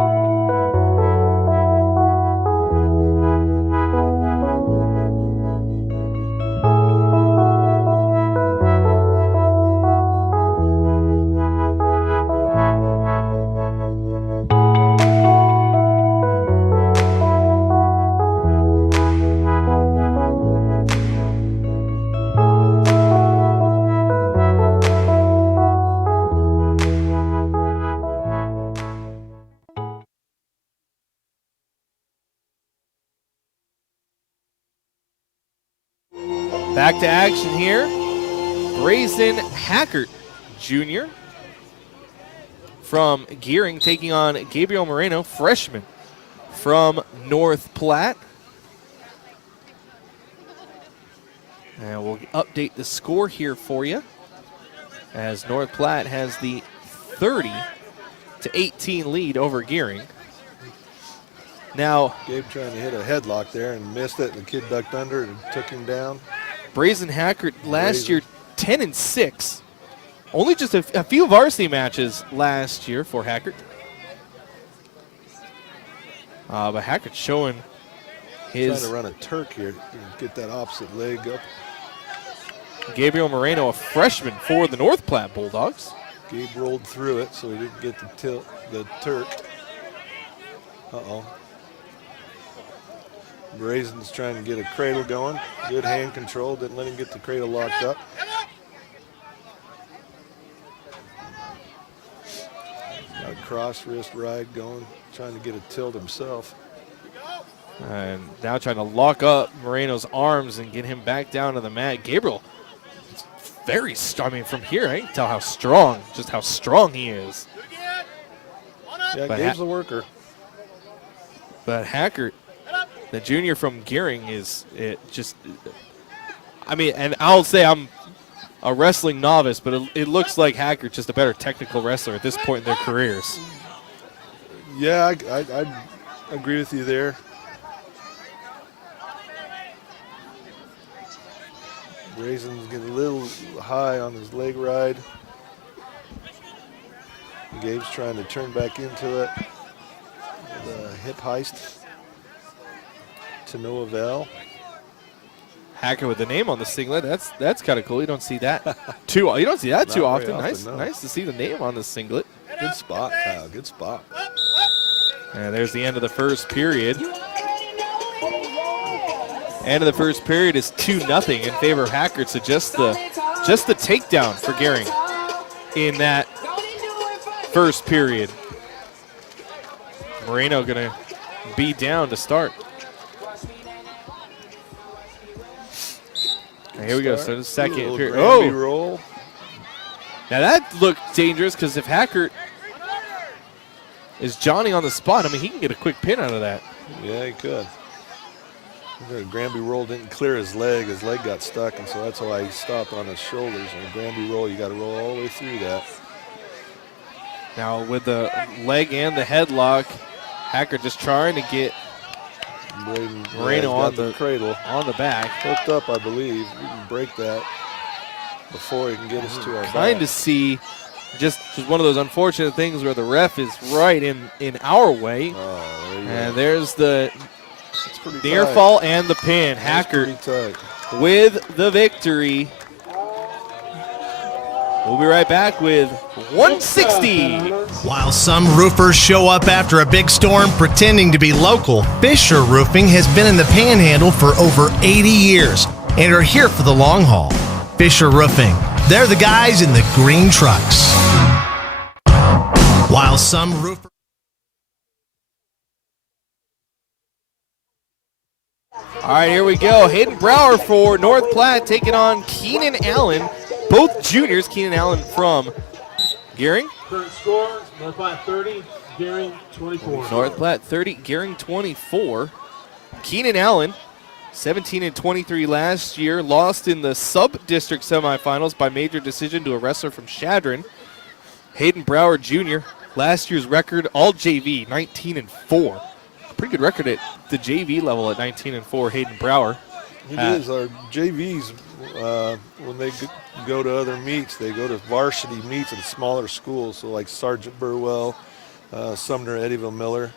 Back to action here. Brazen Hackert Jr. from Gearing taking on Gabriel Moreno, freshman from North Platte. And we'll update the score here for you as North Platte has the 30-18 lead over Gearing. Now, Gabe trying to hit a headlock there and missed it, and the kid ducked under and took him down. Brazen Hackert last year 10-6. Only just a few varsity matches last year for Hackert. But Hackert showing his. Trying to run a Turk here, get that opposite leg up. Gabriel Moreno, a freshman for the North Platte Bulldogs. Gabe rolled through it, so he didn't get the Turk. Uh-oh. Brazen's trying to get a cradle going. Good hand control, didn't let him get the cradle locked up. Got a cross wrist ride going, trying to get a tilt himself. And now trying to lock up Moreno's arms and get him back down to the mat. Gabriel, very strong. I mean, from here, I can tell how strong he is. Yeah, But Gabe's a worker. But Hackert, the junior from Gearing, and I'll say I'm a wrestling novice, but it looks like Hackert's just a better technical wrestler at this point in their careers. Yeah, I agree with you there. Brazen's getting a little high on his leg ride. Gabe's trying to turn back into it. The hip heist to no avail. Hacker with the name on the singlet. That's kind of cool. You don't see that too Not very often. often, no. Nice to see the name on the singlet. Good spot, Kyle. Good spot. And there's the end of the first period. End of the first period is 2-0 in favor of Hackert. So just the takedown for Gehring in that first period. Moreno gonna be down to start. And here we go. So the second period. Oh, roll. Now that looked dangerous because if Hackert is Johnny on the spot, I mean, he can get a quick pin out of that. Yeah, he could. Granby roll didn't clear his leg. His leg got stuck, and so that's why he stopped on his shoulders. And a Granby roll, you got to roll all the way through that. Now with the leg and the headlock, Hackert just trying to get Moreno on the cradle, on the back. hooked up, I believe. We can break that before he can get us to our Trying to back. see just one of those unfortunate things where the ref is right in our way. Oh, there you And go. there's the It's pretty near tight. fall and the pin. That's Hackert pretty tight. with the victory. We'll be right back with 160. While some roofers show up after a big storm pretending to be local, Fisher Roofing has been in the Panhandle for over 80 years and are here for the long haul. Fisher Roofing, they're the guys in the green trucks. While some roofers... All right, here we go. Hayden Brower for North Platte taking on Keenan Allen. Both juniors, Keenan Allen from Gehring. Current score, North Platte 30, Gehring 24. North Platte 30, Gehring 24. Keenan Allen, 17-23 last year, lost in the sub-district semifinals by major decision to a wrestler from Chadron. Hayden Brower Jr., last year's record, all JV, 19-4. Pretty good record at the JV level at 19-4, Hayden Brower. It is. Our JVs, when they go to other meets, they go to varsity meets at smaller schools, so like Sergeant Burwell, Sumner, Eddyville Miller.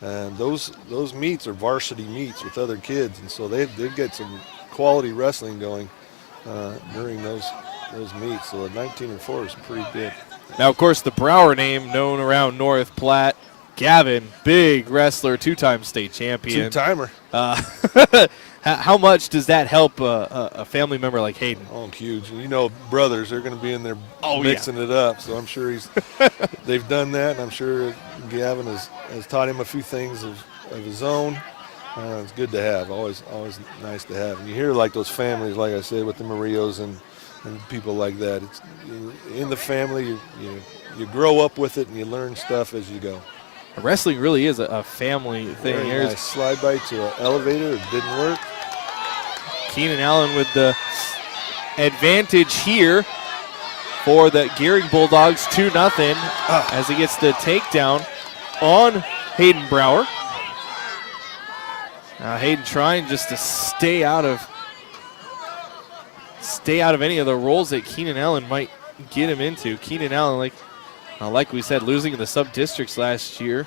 And those meets are varsity meets with other kids, and so they get some quality wrestling going during those meets. So at 19-4 is pretty good. Now, of course, the Brower name known around North Platte. Gavin, big wrestler, two-time state champion. Two-timer. How much does that help a family member like Hayden? Oh, huge. And you know, brothers, they're going to be in there Oh, mixing it up. So I'm sure they've done that, and I'm sure Gavin has taught him a few things of his own. It's good to have. Always nice to have. And you hear like those families, like I said, with the Murillos and people like that. It's in the family. You grow up with it, and you learn stuff as you go. Wrestling really is a family thing. Very Here's nice slide by to an elevator. It didn't work. Keenan Allen with the advantage here for the Gehring Bulldogs, 2-0 as he gets the takedown on Hayden Brower. Now Hayden trying just to stay out of any of the rolls that Keenan Allen might get him into. Keenan Allen, like we said, losing in the sub-districts last year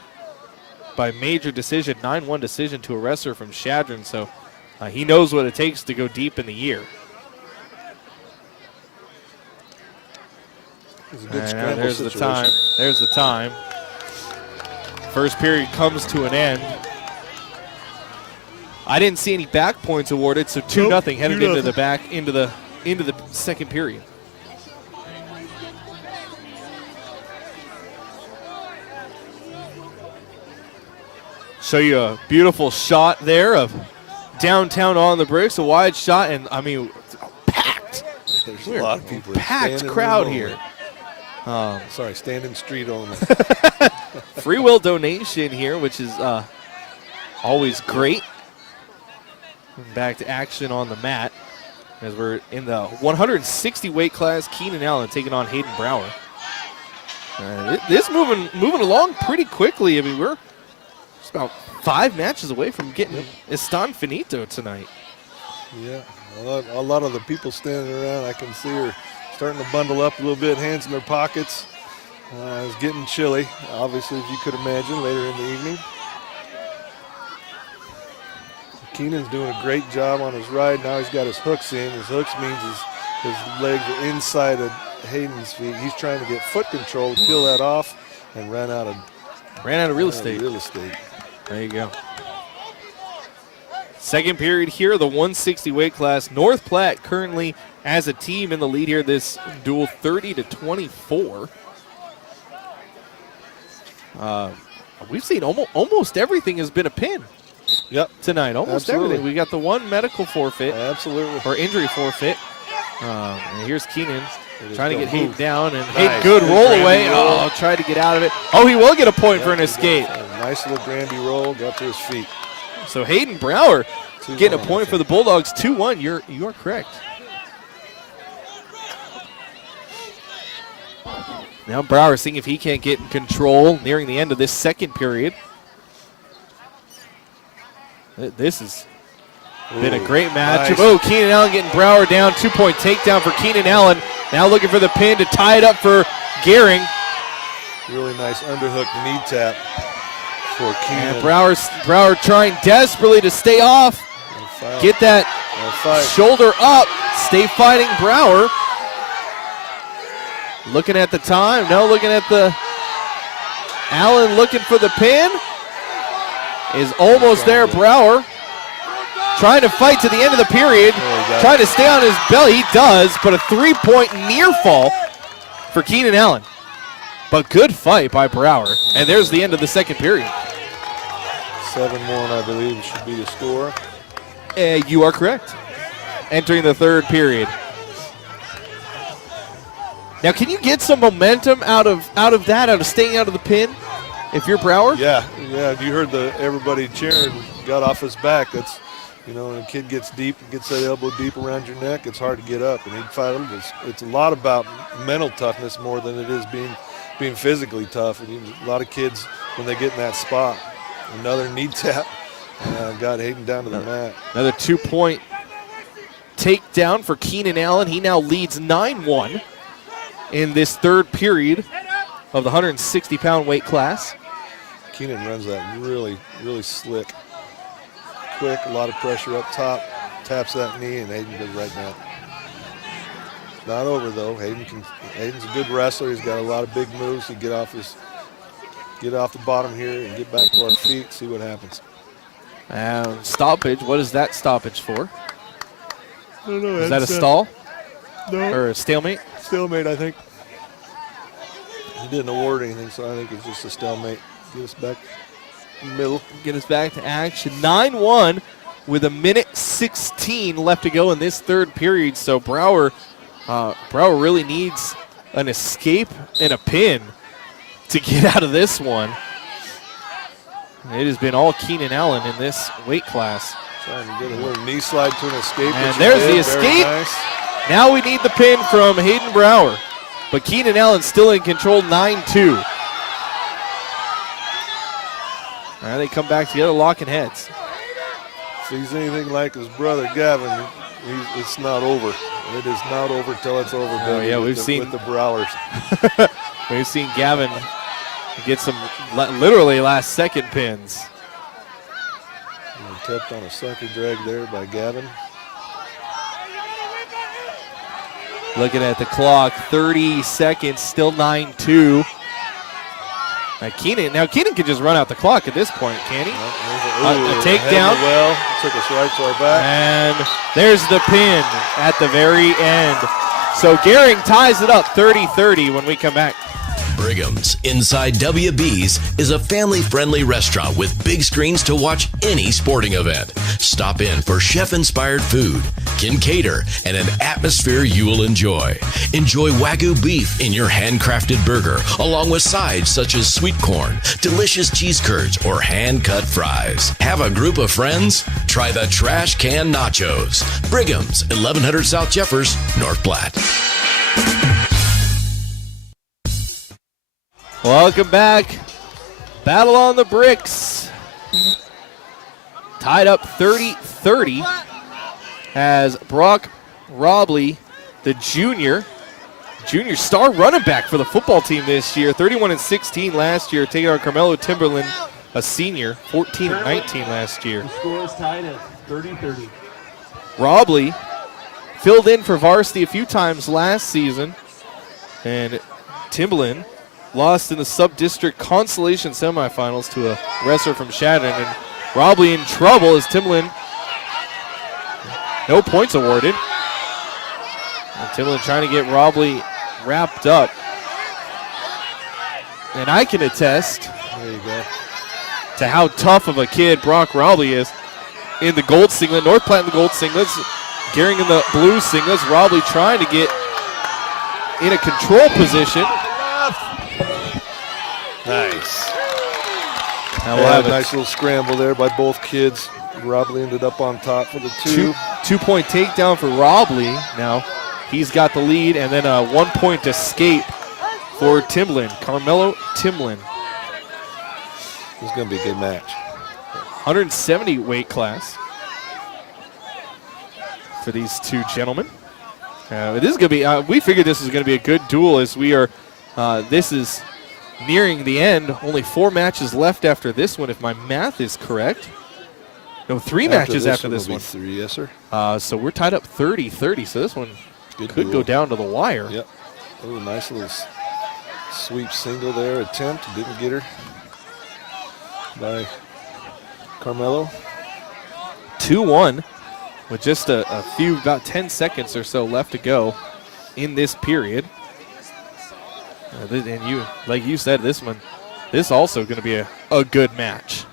by major decision, 9-1 decision to a wrestler from Chadron. So he knows what it takes to go deep in the year. It's a good And scramble there's the situation. time. There's the time. First period comes to an end. I didn't see any back points awarded, so 2-0 headed into the back into the second period. Show you a beautiful shot there of downtown on the bricks, a wide shot, and I mean, packed. There's a lot of people. Packed standing crowd room here. only. Sorry, standing street only. Free will donation here, which is always great. Back to action on the mat as we're in the 160 weight class. Keenan Allen taking on Hayden Brower. This moving along pretty quickly. I mean, we're just about 5 matches away from getting Estan Finito tonight. Yeah, a lot of the people standing around, I can see are starting to bundle up a little bit, hands in their pockets. It's getting chilly, obviously, as you could imagine, later in the evening. Keenan's doing a great job on his ride. Now he's got his hooks in. His hooks means his legs are inside of Hayden's feet. He's trying to get foot control, peel that off, and ran out of real estate. There you go. Second period here, the 160 weight class. North Platte currently as a team in the lead here. This duel 30-24. We've seen almost everything has been a pin. Yep. Tonight, almost Absolutely. everything. We got the one medical forfeit. Absolutely. Or injury forfeit. And here's Keenan trying to get Hayden down. And Nice. Hayden, good roll Granby away. roll. Oh, tried to get out of it. Oh, he will get a point for an escape. Nice little Granby roll, got to his feet. So Hayden Brower 2-1, getting a I point for think. the Bulldogs. 2-1. You are correct. Now Brower seeing if he can't get in control nearing the end of this second period. This has been a great matchup. Nice. Oh, Keenan Allen getting Brower down. 2-point takedown for Keenan Allen. Now looking for the pin to tie it up for Gehring. Really nice underhook knee tap for Keenan. And Brower trying desperately to stay off. Get that shoulder up. Stay fighting Brower. Looking at the time. No, looking at the Allen looking for the pin. Is almost there. Brower trying to fight to the end of the period. Trying to stay on his belly. He does, but a 3-point near fall for Keenan Allen. But good fight by Brower. And there's the end of the second period. 7-1, I believe, should be the score. You are correct. Entering the third period. Now, can you get some momentum out of staying out of the pin if you're Brower? Yeah. You heard everybody cheering, got off his back. That's, when a kid gets deep, gets that elbow deep around your neck, it's hard to get up. And he'd fight him. It's a lot about mental toughness more than it is being physically tough. And a lot of kids, when they get in that spot, another knee tap, got Hayden down to the mat. Another 2-point takedown for Keenan Allen. He now leads 9-1 in this third period of the 160-pound weight class. Keenan runs that really, really slick. Quick, a lot of pressure up top, taps that knee, and Hayden goes right down. Not over, though. Hayden's a good wrestler. He's got a lot of big moves. He get off the bottom here and get back to our feet, see what happens. Stoppage. What is that stoppage for? I don't know. Is that a stall? No. Or a stalemate? Stalemate, I think. He didn't award anything, so I think it's just a stalemate. Get us back in the middle. Get us back to action. 9-1 with 1:16 left to go in this third period. So Brower really needs an escape and a pin to get out of this one. It has been all Keenan Allen in this weight class. Trying to get a little knee slide to an escape. And which there's he the did. Very escape. nice. Now we need the pin from Hayden Brower. But Keenan Allen still in control, 9-2. All right, they come back together, locking heads. If he's anything like his brother Gavin, it's not over. It is not over till it's over. Oh, baby, yeah, with we've the, seen- with the Browers. We've seen Gavin get some literally last second pins. Tapped on a sucker drag there by Gavin. Looking at the clock, 30 seconds, still 9-2. Now Keenan can just run out the clock at this point, can he? A takedown. Well, took us right to our back. And there's the pin at the very end. So Gehring ties it up 30-30 when we come back. Brigham's Inside WB's is a family-friendly restaurant with big screens to watch any sporting event. Stop in for chef-inspired food, can cater, and an atmosphere you will enjoy. Enjoy Wagyu beef in your handcrafted burger, along with sides such as sweet corn, delicious cheese curds, or hand-cut fries. Have a group of friends? Try the Trash Can Nachos. Brigham's, 1100 South Jeffers, North Platte. Welcome back. Battle on the bricks. Tied up 30-30 as Brock Robley, the junior star running back for the football team this year, 31-16 last year, taking on Carmelo Timberland, a senior, 14-19 last year. The score is tied at 30-30. Robley filled in for varsity a few times last season, and Timberland lost in the sub-district consolation semifinals to a wrestler from Shannon, and Robley in trouble as Timberland, no points awarded. And Timberland trying to get Robley wrapped up. And I can attest There you go. to how tough of a kid Brock Robley is in the gold singlet. North Platte in the gold singlets, Gehring in the blue singlets. Robley trying to get in a control position. Nice. Now we'll have a a nice little scramble there by both kids. Robley ended up on top for the two-point takedown for Robley. Now he's got the lead, and then a 1-point escape for Timberland. Carmelo Timberland. This is going to be a good match. 170 weight class for these two gentlemen. This is going to be. We figured this was going to be a good duel as we are. This is nearing the end. Only 4 matches left after this one, if my math is correct. No, 3 matches after this one. 3, yes, sir. So we're tied up 30-30. So this one Good could duel. go down to the wire. Yep. Oh, nice little sweep single there. Attempt. Didn't get her by Carmelo. 2-1 with just a few, about 10 seconds or so left to go in this period. And you, like you said, this also going to be a good match.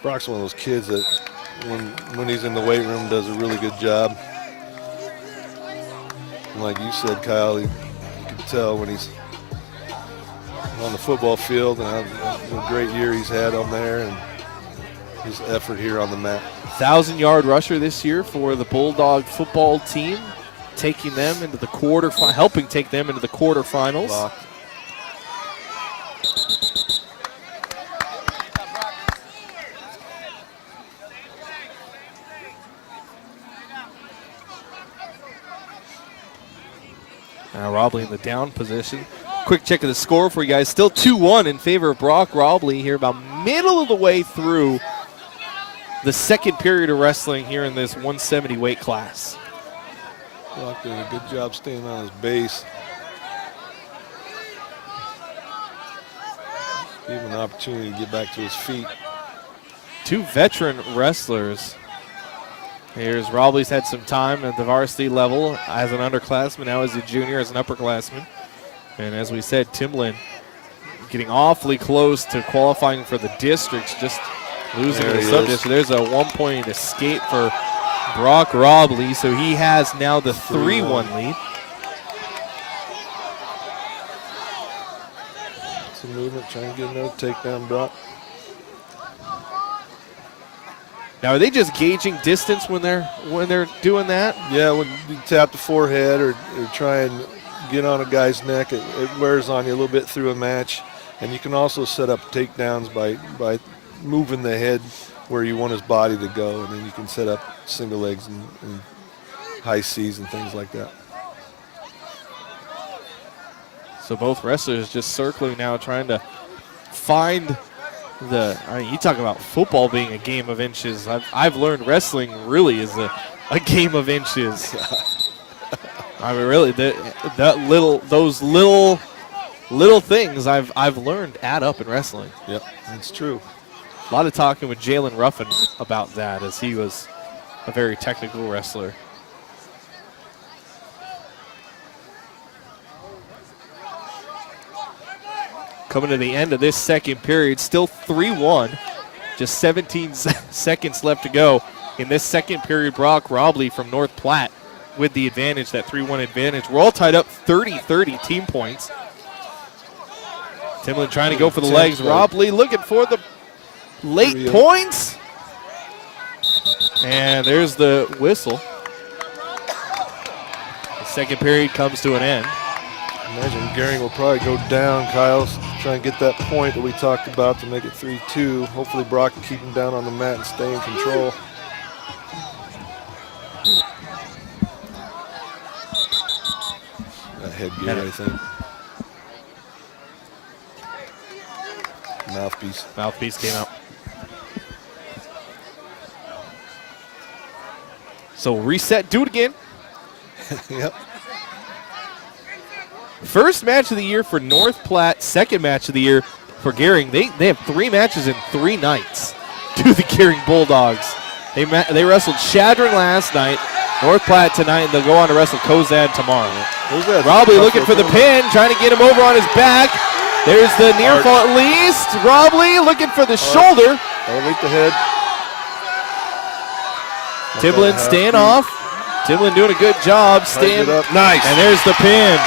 Brock's one of those kids that when he's in the weight room does a really good job. And like you said, Kyle, you can tell when he's on the football field and what a great year he's had on there and his effort here on the mat. 1,000-yard rusher this year for the Bulldog football team, taking them into the helping take them into the quarterfinals. Blocked. Now Robley in the down position. Quick check of the score for you guys. Still 2-1 in favor of Brock Robley here about middle of the way through the second period of wrestling here in this 170 weight class. Brock doing a good job staying on his base. Give him an opportunity to get back to his feet. 2 veteran wrestlers. Here's Robley's had some time at the varsity level as an underclassman, now as a junior, as an upperclassman. And as we said, Timberland getting awfully close to qualifying for the districts, just losing in the sub-district. There's a 1-point escape for Brock Robley, so he has now the 3-1 lead. Some movement, trying to get another takedown, Brock. Now, are they just gauging distance when they're doing that? Yeah, when you tap the forehead or try and get on a guy's neck, it wears on you a little bit through a match. And you can also set up takedowns by moving the head where you want his body to go, and then you can set up single legs and high C's and things like that. So both wrestlers just circling now, trying to find you talk about football being a game of inches. I've learned wrestling really is a game of inches. I mean, really, those little things I've learned add up in wrestling. Yep, that's true. A lot of talking with Jalen Ruffin about that, as he was a very technical wrestler. Coming to the end of this second period, still 3-1. Just 17 seconds left to go. In this second period, Brock Robley from North Platte with the advantage, that 3-1 advantage. We're all tied up 30-30 team points. Timberland trying to go for the legs. Robley looking for the late points. And there's the whistle. The second period comes to an end. Imagine Gehring will probably go down, Kyle, try and get that point that we talked about to make it 3-2. Hopefully Brock can keep him down on the mat and stay in control. That headgear, I think. Mouthpiece. Mouthpiece came out. So reset, do it again. Yep. First match of the year for North Platte, second match of the year for Gehring. They have 3 matches in 3 nights to the Gehring Bulldogs. They wrestled Chadron last night, North Platte tonight, and they'll go on to wrestle Cozad tomorrow. Robley looking for the pin, trying to get him over on his back. There's the near fall at least. Robley looking for the shoulder. Elevate the head. Timlin staying off. Timlin doing a good job staying up. Nice. And there's the pin.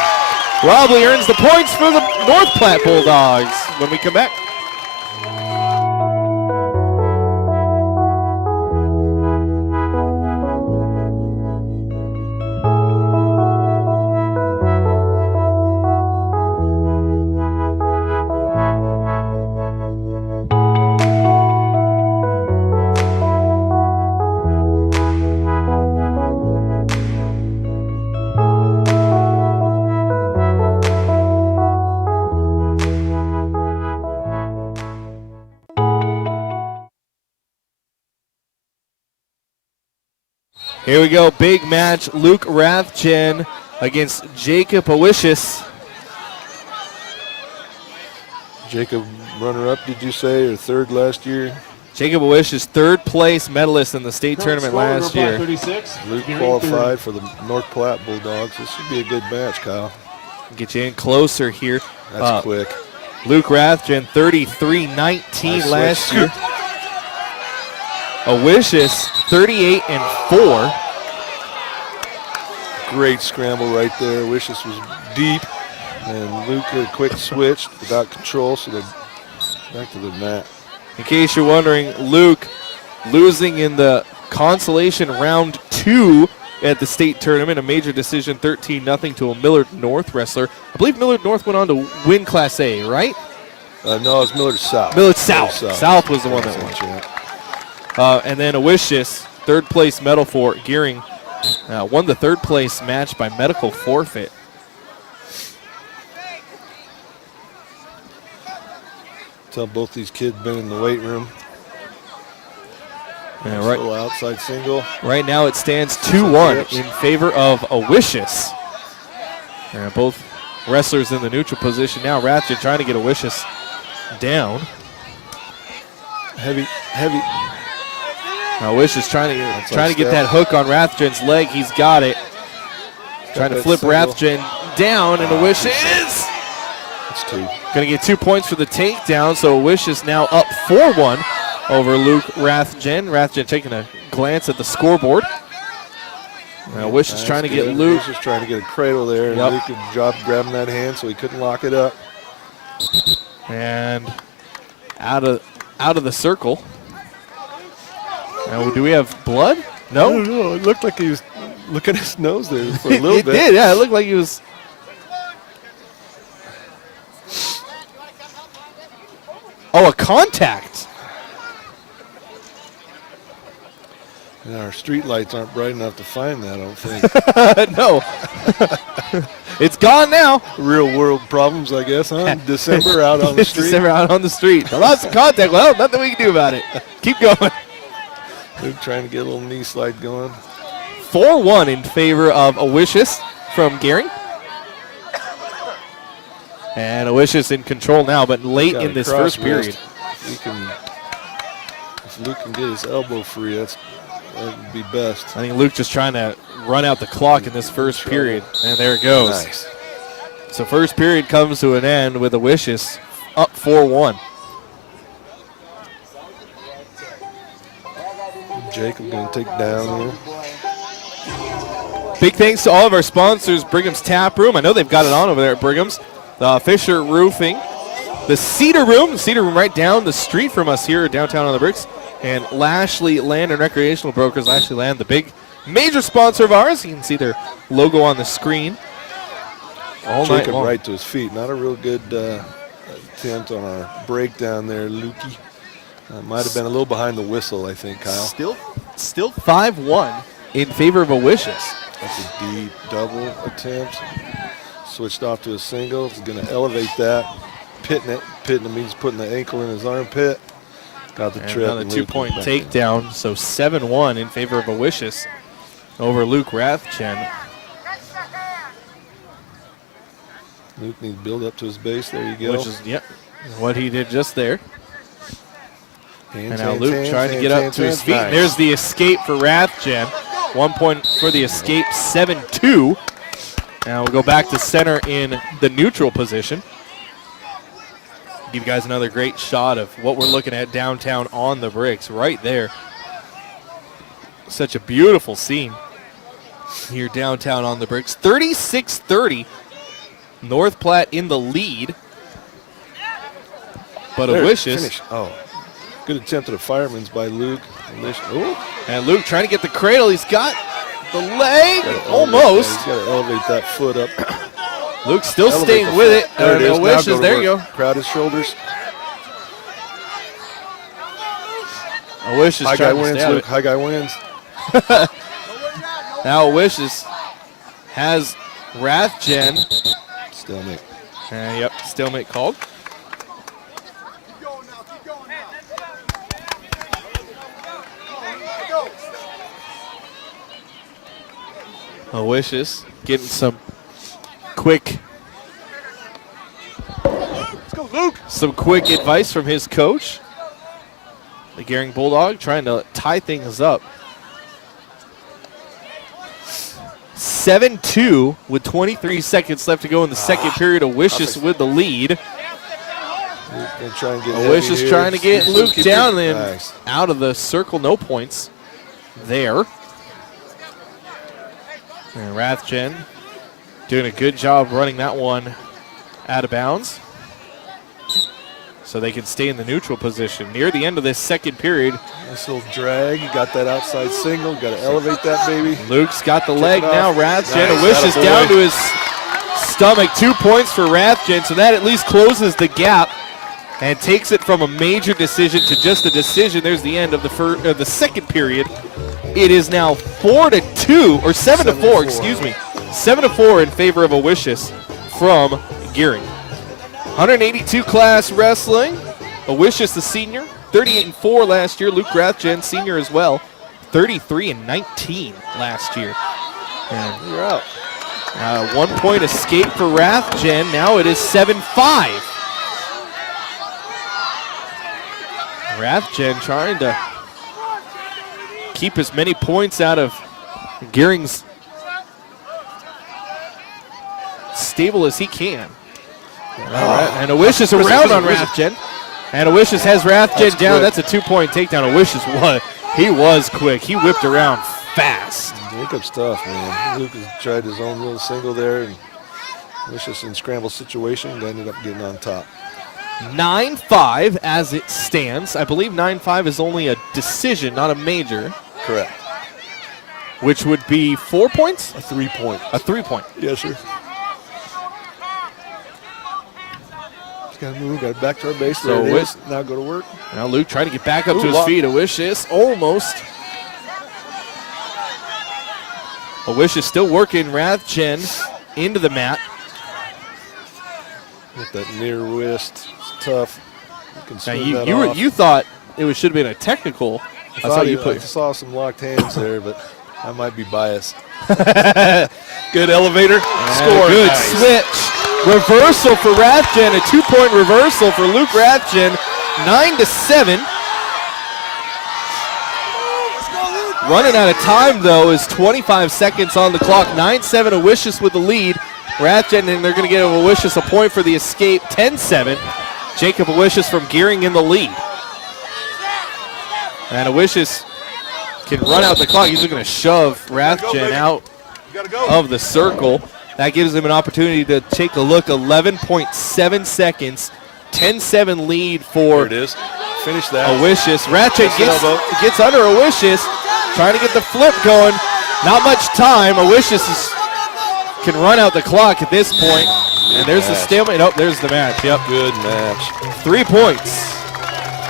Robley earns the points for the North Platte Bulldogs when we come back. Here we go, big match. Luke Rathjen against Jacob Awishis. Jacob, runner-up, did you say, or third last year? Jacob Awishis, third place medalist in the state tournament Score, last North Platte year. 36. Luke Gehring qualified for the North Platte Bulldogs. This should be a good match, Kyle. Get you in closer here. That's quick. Luke Rathjen, 33-19 last year. Awishis, 38-4. Great scramble right there. Wishes was deep, and Luke a quick switch without control, so they're back to the mat. In case you're wondering, Luke losing in the consolation round 2 at the state tournament, a major decision, 13-0 to a Millard North wrestler. I believe Millard North went on to win Class A, right? No, it was Millard South. Millard South. South was the one that won. And then Awishis, third place medal for Gehring, won the third place match by medical forfeit. Tell both these kids been in the weight room. Yeah, Little outside single. Right now it stands 2-1 in favor of Awishis. Both wrestlers in the neutral position now. Rathjen trying to get Awishis down. Heavy. Awishis trying to get that hook on Rathjen's leg. He's got it. Trying to flip Rathjen down, and Awishis That's 2. going to get 2 points for the takedown. So Awishis now up 4-1 over Luke Rathjen. Rathjen taking a glance at the scoreboard. Now Awishis trying to get Luke. Just trying to get a cradle there, and Luke had dropped grabbing that hand, so he couldn't lock it up. And out of the circle. Now, do we have blood? No? I don't know. It looked like he was looking at his nose there for a little It bit. did, yeah. It looked like he was. Oh, a contact. And our street lights aren't bright enough to find that, I don't think. No. It's gone now. Real world problems, I guess, huh? December out on the street. December out on the street. Lots of contact. Well, nothing we can do about it. Keep going. Luke trying to get a little knee slide going. 4-1 in favor of Awishis from Gehring. And Awishis in control now, but late in this first period. If Luke can get his elbow free, that would be best. I think Luke just trying to run out the clock in this first period. And there it goes. Nice. So first period comes to an end with Awishis up 4-1. Jacob going to take down here. Big thanks to all of our sponsors, Brigham's Tap Room. I know they've got it on over there at Brigham's. Fisher Roofing. The Cedar Room right down the street from us here downtown on the Bricks. And Lashley Land and Recreational Brokers. Lashley Land, the big major sponsor of ours. You can see their logo on the screen. all night Jacob long. right to his feet. Not a real good attempt on our breakdown there, Lukey. Might have been a little behind the whistle, I think, Kyle. Still 5-1 in favor of Owicious. That's a deep double attempt. Switched off to a single. He's going to elevate that. Pitting it. Pitting means putting the ankle in his armpit. Got the And trip. another and Luke 2-point was back in. takedown, so 7-1 in favor of Owicious over Luke Rathjen. Luke needs to build up to his base. There you go. Which is, what he did just there. Hands, And now hands, Luke hands, trying to hands, get up hands, to his hands. feet. Nice. There's the escape for Rathjen. 1 point for the escape, 7-2. Now we'll go back to center in the neutral position. Give you guys another great shot of what we're looking at downtown on the bricks right there. Such a beautiful scene here downtown on the bricks. 36-30. North Platte in the lead. But There, Owicious. finish. Oh, good attempt at a fireman's by Luke. Oh, And Luke trying to get the cradle. He's got the leg. gotta elevate Almost. that. He's got to elevate that foot up. Luke still Elevate staying the with foot. it. There it is. Now Owicious, go to there you work. go. Crowd his shoulders. Owicious High guy trying to wins, stay out of Luke. High guy wins. it. Now Owicious has Rathjen. Stalemate. Yep, stalemate called. Owicious getting some quick. Let's go, Luke. Some quick advice from his coach. The Gehring Bulldog trying to tie things up. 7-2 with 23 seconds left to go in the second period. Owicious with the lead. Luke gonna try and get Owicious heavy here. trying to get Luke Keep down it- and Nice. out of the circle. No points there. And Rathjen doing a good job running that one out of bounds, so they can stay in the neutral position. Near the end of this second period, Nice little drag. You got that outside single. Got to elevate that baby. Luke's got the Kick leg it off. now. Rathjen, Nice. Owicious Attaboy. down to his stomach. 2 points for Rathjen, so that at least closes the gap and takes it from a major decision to just a decision. There's the end of the second period. It is now 4-2 or 7-4. Excuse me, 7-4 in favor of Owicious from Gehring. 182 class wrestling. Owicious, the senior, 38-4 last year. Luke Rathjen, senior as well, 33-19 last year. And You're out. 1 point escape for Rathjen. Now it is 7-5. Rathjen trying to keep as many points out of Gehring's stable as he can. And Owicious around on Rathjen. And Owicious has Rathjen down. quick. That's a 2-point takedown. Owicious was quick. He whipped around fast. Jacob's tough, man. Luke has tried his own little single there, and was just in scramble situation and ended up getting on top. 9-5 as it stands. I believe 9-5 is only a decision, not a major, Correct. which would be 4 points? A 3-point. A 3-point. Yes, sir. Just got to move. Got to back to our base. So There it is. Now go to work. Now Luke trying to get back up Ooh, to his lock. feet. Owicious almost. Owicious still working Rathjen into the mat. With that near wrist. It's tough. You can Now swing that off. you thought it should have been a technical. I That's how you put. saw some locked hands there, but I might be biased. Good elevator. Score. Good Nice. switch. Reversal for Rathjen. A 2-point reversal for Luke Rathjen. 9-7. Running out of time, though, is 25 seconds on the clock. 9-7, Owicious with the lead. Rathjen, and they're going to give Owicious a point for the escape. 10-7. Jacob Owicious from Gehring in the lead. And Owicious can run out the clock. He's going to shove Rathjen out of the circle. That gives him an opportunity to take a look. 11.7 seconds. 10-7 lead for There it is. Finish that. Owicious. Rathjen Nice elbow. gets under Owicious, trying to get the flip going. Not much time. Owicious can run out the clock at this point. And there's the stalemate. Oh, there's the match. Yep. Good match. 3 points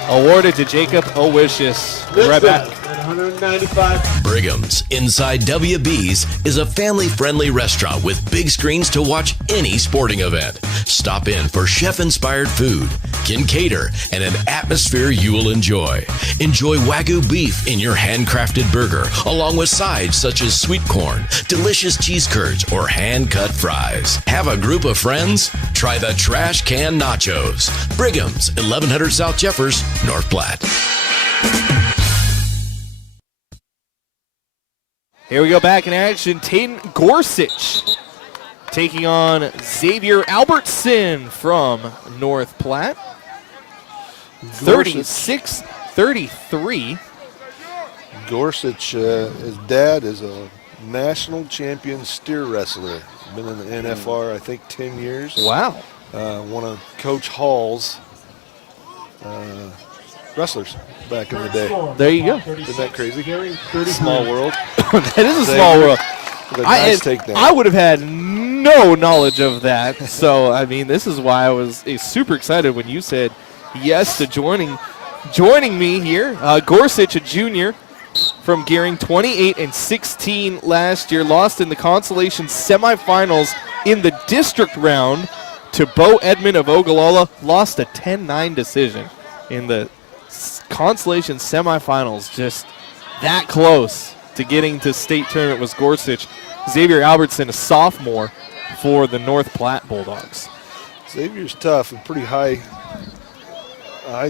awarded to Jacob Owicius. We'll be right back. 195. Brigham's Inside WB's is a family-friendly restaurant with big screens to watch any sporting event. Stop in for chef-inspired food, can cater, and an atmosphere you will enjoy. Enjoy Wagyu beef in your handcrafted burger, along with sides such as sweet corn, delicious cheese curds, or hand-cut fries. Have a group of friends? Try the Trash Can Nachos. Brigham's, 1100 South Jeffers, North Platte. Here we go back in action. Tayden Gorsuch taking on Xavier Albertson from North Platte. 36-33. Gorsuch, his dad is a national champion steer wrestler. Been in the NFR, I think, 10 years. Wow. One of Coach Hall's wrestlers back in the day. There you go. Isn't that crazy? Small world. That is a small world. With a nice takedown. I would have had no knowledge of that. So, I mean, this is why I was super excited when you said yes to joining me here. Gorsuch, a junior from Gearing, 28-16 last year. Lost in the consolation semifinals in the district round to Bo Edmond of Ogallala. Lost a 10-9 decision in the consolation semifinals. Just that close to getting to state tournament was Gorsuch. Xavier Albertson, a sophomore for the North Platte Bulldogs. Xavier's tough and pretty high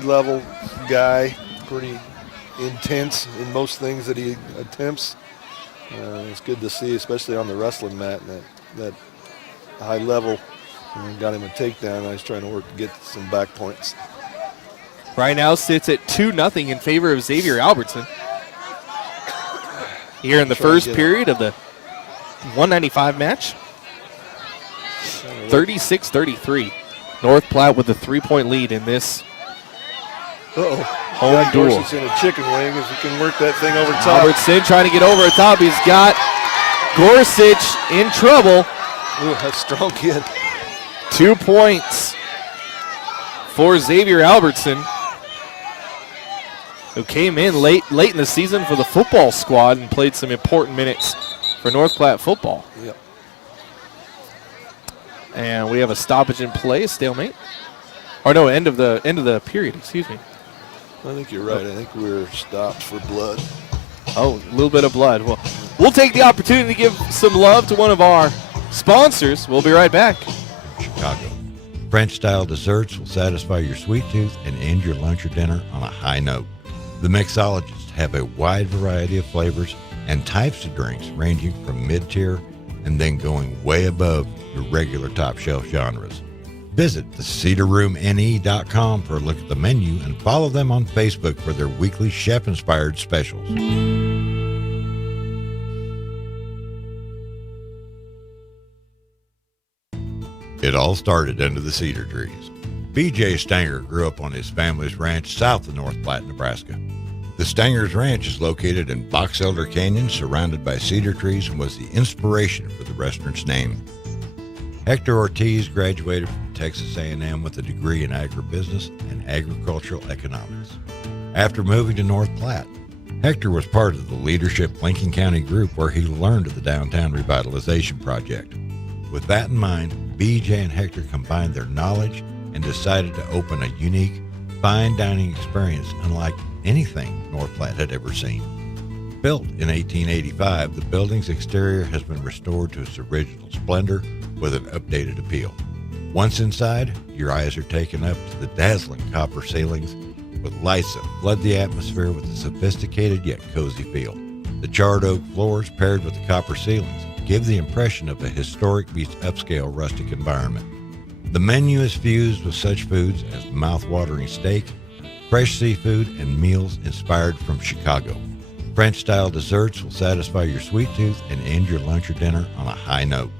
level guy, pretty intense in most things that he attempts. It's good to see, especially on the wrestling mat, that high level. And got him a takedown. I was trying to work to get some back points. Right now sits at 2-0 in favor of Xavier Albertson. Here in the first period of the 195 match. 36-33. North Platte with a 3-point lead in this home duel. Gorsuch in a chicken wing if he can work that thing over top. Albertson trying to get over the top. He's got Gorsuch in trouble. Ooh, that's strong kid. 2 points for Xavier Albertson, who came in late in the season for the football squad and played some important minutes for North Platte football. Yep. And we have a stoppage in play, a stalemate. Or no, end of the period, excuse me. I think you're right. I think we're stopped for blood. Oh, a little bit of blood. Well, we'll take the opportunity to give some love to one of our sponsors. We'll be right back. Chicago. French-style desserts will satisfy your sweet tooth and end your lunch or dinner on a high note. The mixologists have a wide variety of flavors and types of drinks ranging from mid-tier and then going way above your regular top-shelf genres. Visit thecedarroomne.com for a look at the menu and follow them on Facebook for their weekly chef-inspired specials. It all started under the cedar trees. B.J. Stanger grew up on his family's ranch south of North Platte, Nebraska. The Stanger's Ranch is located in Box Elder Canyon, surrounded by cedar trees, and was the inspiration for the restaurant's name. Hector Ortiz graduated from Texas A&M with a degree in agribusiness and agricultural economics. After moving to North Platte, Hector was part of the leadership Lincoln County group where he learned of the Downtown Revitalization Project. With that in mind, BJ and Hector combined their knowledge and decided to open a unique, fine dining experience unlike anything North Platte had ever seen. Built in 1885, the building's exterior has been restored to its original splendor with an updated appeal. Once inside, your eyes are taken up to the dazzling copper ceilings with lights that flood the atmosphere with a sophisticated yet cozy feel. The charred oak floors paired with the copper ceilings give the impression of a historic meets upscale rustic environment. The menu is fused with such foods as mouth-watering steak, fresh seafood, and meals inspired from Chicago. French-style desserts will satisfy your sweet tooth and end your lunch or dinner on a high note.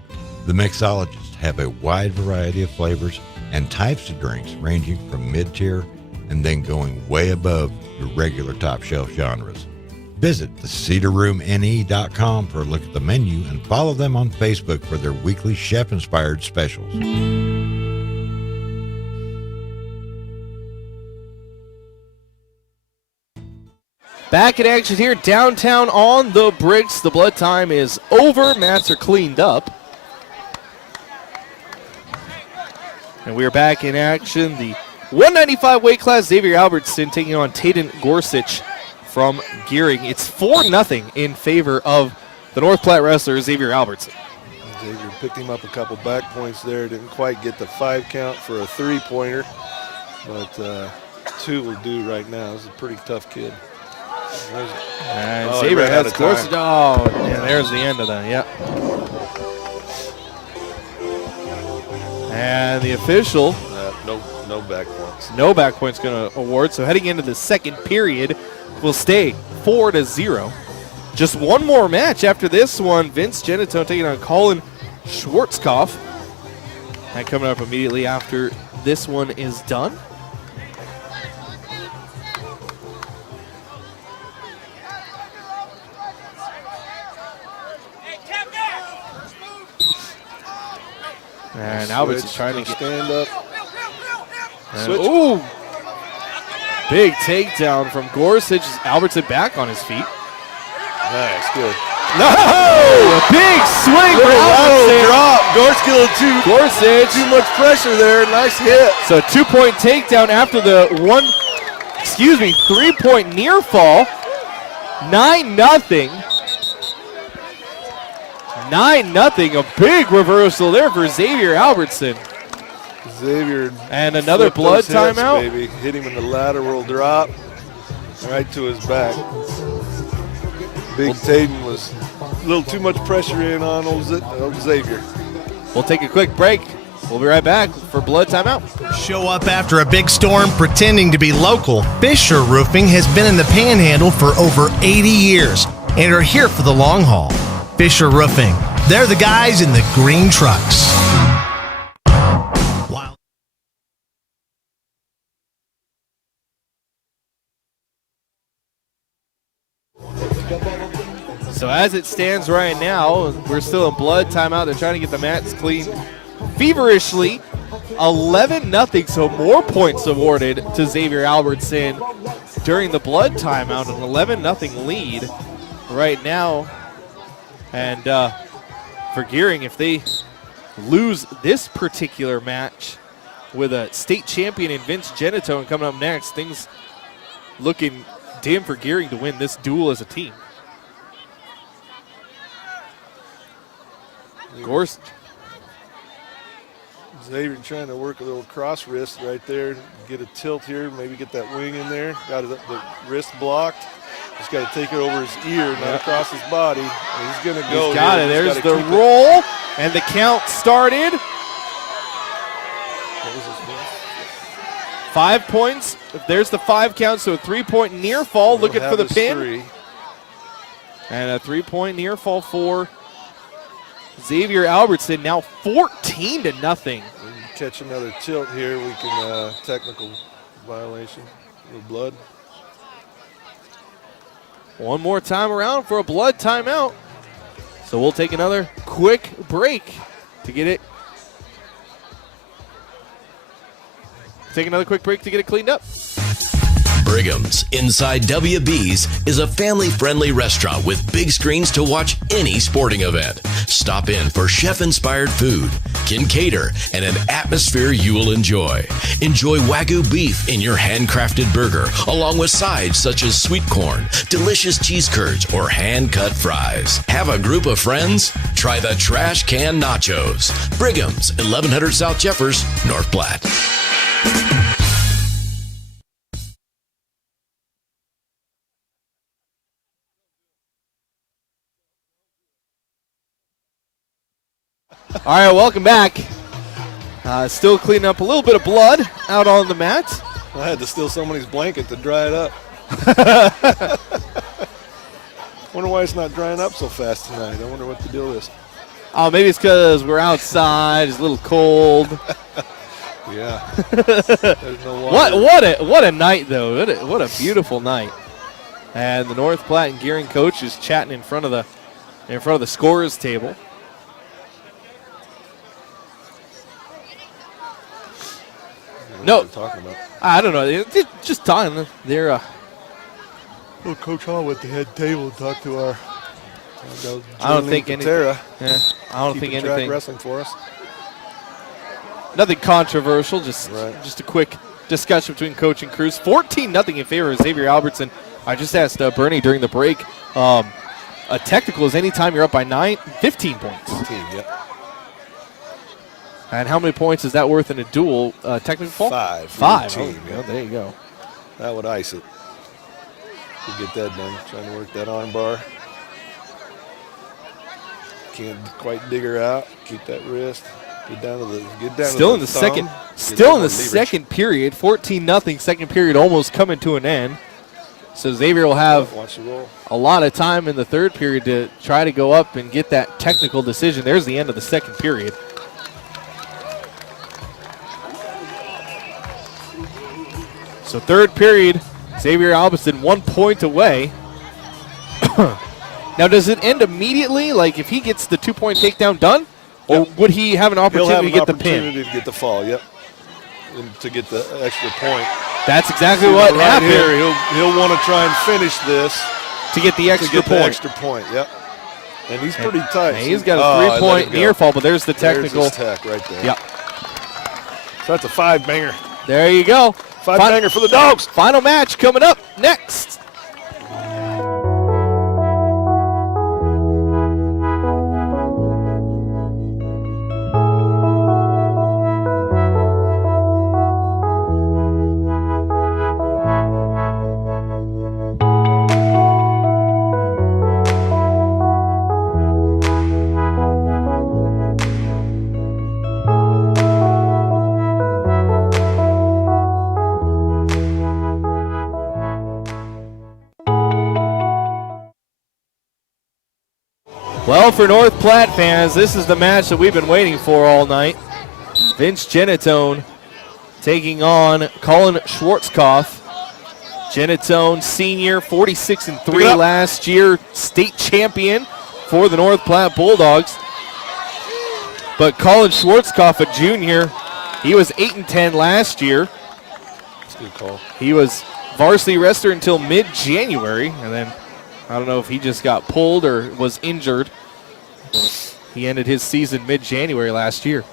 The mixologists have a wide variety of flavors and types of drinks ranging from mid-tier and then going way above your regular top-shelf genres. Visit thecedarroomne.com for a look at the menu and follow them on Facebook for their weekly chef-inspired specials. Back in action here downtown on the bricks. The blood time is over. Mats are cleaned up. And we are back in action. The 195 weight class, Xavier Albertson taking on Tayden Gorsuch from Gearing. It's 4-0 in favor of the North Platte wrestler, Xavier Albertson. Xavier picked him up a couple back points there. Didn't quite get the 5 count for a 3-pointer, but 2 will do right now. This is a pretty tough kid. And he Xavier ran out has of time. Gorsuch. Oh, and there's the end of that, yep. And the official, No back points. no back points going to award. So heading into the second period, will stay 4-0. Just one more match after this one. Vince Genatone taking on Colin Schwarzkopf. And coming up immediately after this one is done. And Albert's trying to get stand up. Switch. Ooh! Big takedown from Gorsuch. Albertson back on his feet. Nice, good. No! A big swing for Albertson. Drop. Gorsuch too much pressure there. Nice hit. So 2-point takedown after the 3-point near fall. 9-0. 9-0. A big reversal there for Xavier Albertson. Xavier. And another blood timeout. Baby. Hit him in the lateral drop. Right to his back. Big Tayden was a little too much pressure in on old Xavier. We'll take a quick break. We'll be right back for blood timeout. Show up after a big storm pretending to be local. Fisher Roofing has been in the Panhandle for over 80 years and are here for the long haul. Fisher Roofing, they're the guys in the green trucks. Wow. So as it stands right now, we're still in blood timeout. They're trying to get the mats cleaned feverishly. 11-0, so more points awarded to Xavier Albertson during the blood timeout. An 11-0 lead right now. And for Gearing, if they lose this particular match with a state champion in Vince Genatone coming up next, things looking dim for Gearing to win this duel as a team. Gorsuch. Xavier trying to work a little cross wrist right there, get a tilt here, maybe get that wing in there. Got the wrist blocked. Just got to take it over his ear, not across his body. And he's going to go. He's got here. it. He's There's gotta the keep it. roll, and the count started. What was his name? 5 points. There's the 5 count, so a 3-point near fall. Looking He'll for the have his pin. 3. And a 3-point near fall for Xavier Albertson. Now 14-0. We can catch another tilt here. We can technical violation. A little blood. One more time around for a blood timeout. So we'll take another quick break to get it. Take another quick break to get it cleaned up. Brigham's Inside WB's is a family-friendly restaurant with big screens to watch any sporting event. Stop in for chef-inspired food, can cater, and an atmosphere you will enjoy. Enjoy Wagyu beef in your handcrafted burger, along with sides such as sweet corn, delicious cheese curds, or hand-cut fries. Have a group of friends? Try the Trash Can Nachos. Brigham's, 1100 South Jeffers, North Platte. All right, welcome back. Still cleaning up a little bit of blood out on the mat. I had to steal somebody's blanket to dry it up. Wonder why it's not drying up so fast tonight. I wonder what the deal is. Oh, maybe it's because we're outside. It's a little cold. Yeah. There's no water. What a night though. What a beautiful night. And the North Platte and Gearing coach is chatting in front of the scorers table. No, Talking about. I don't know. They're just talking. They're Well, Coach Hall went to head table and talked to our. I don't think anything. Patera, Yeah, I don't think keeping track anything. wrestling for us. Nothing controversial. Just a quick discussion between coach and Cruz. 14-0 in favor of Xavier Albertson. I just asked Bernie during the break. A technical is anytime you're up by 15 points. 15, yep. And how many points is that worth in a duel? Technical fall? 5. 5. Team, Oh, there you go. That would ice it. To get that done. Trying to work that arm bar. Can't quite dig her out. Keep that wrist. Get down to the. Still in the second. Still in the second period. 14-0. Second period almost coming to an end. So Xavier will have Watch the roll. a lot of time in the third period to try to go up and get that technical decision. There's the end of the second period. So third period, Xavier Albertson 1 point away. Now, does it end immediately? Like if he gets the 2-point takedown done? Or would he have an He'll opportunity have to an get the pin? opportunity to get the fall. Yep. And to get the extra point. That's exactly what right happened. here. He'll want to try and finish this To get the extra to get point. the extra point. Yep. And he's pretty tight. And he's got a 3-point near fall, but there's the technical. There's his tech right there. Yep. So that's a 5-banger. There you go. 5-banger for the Dogs. Final match coming up next. Well, for North Platte fans, this is the match that we've been waiting for all night. Vince Genatone taking on Colin Schwarzkopf. Genatone, senior, 46-3 last year, state champion for the North Platte Bulldogs. But Colin Schwarzkopf, a junior, he was 8-10 last year. That's a good call. He was varsity wrestler until mid-January, and then I don't know if he just got pulled or was injured. He ended his season mid-January last year.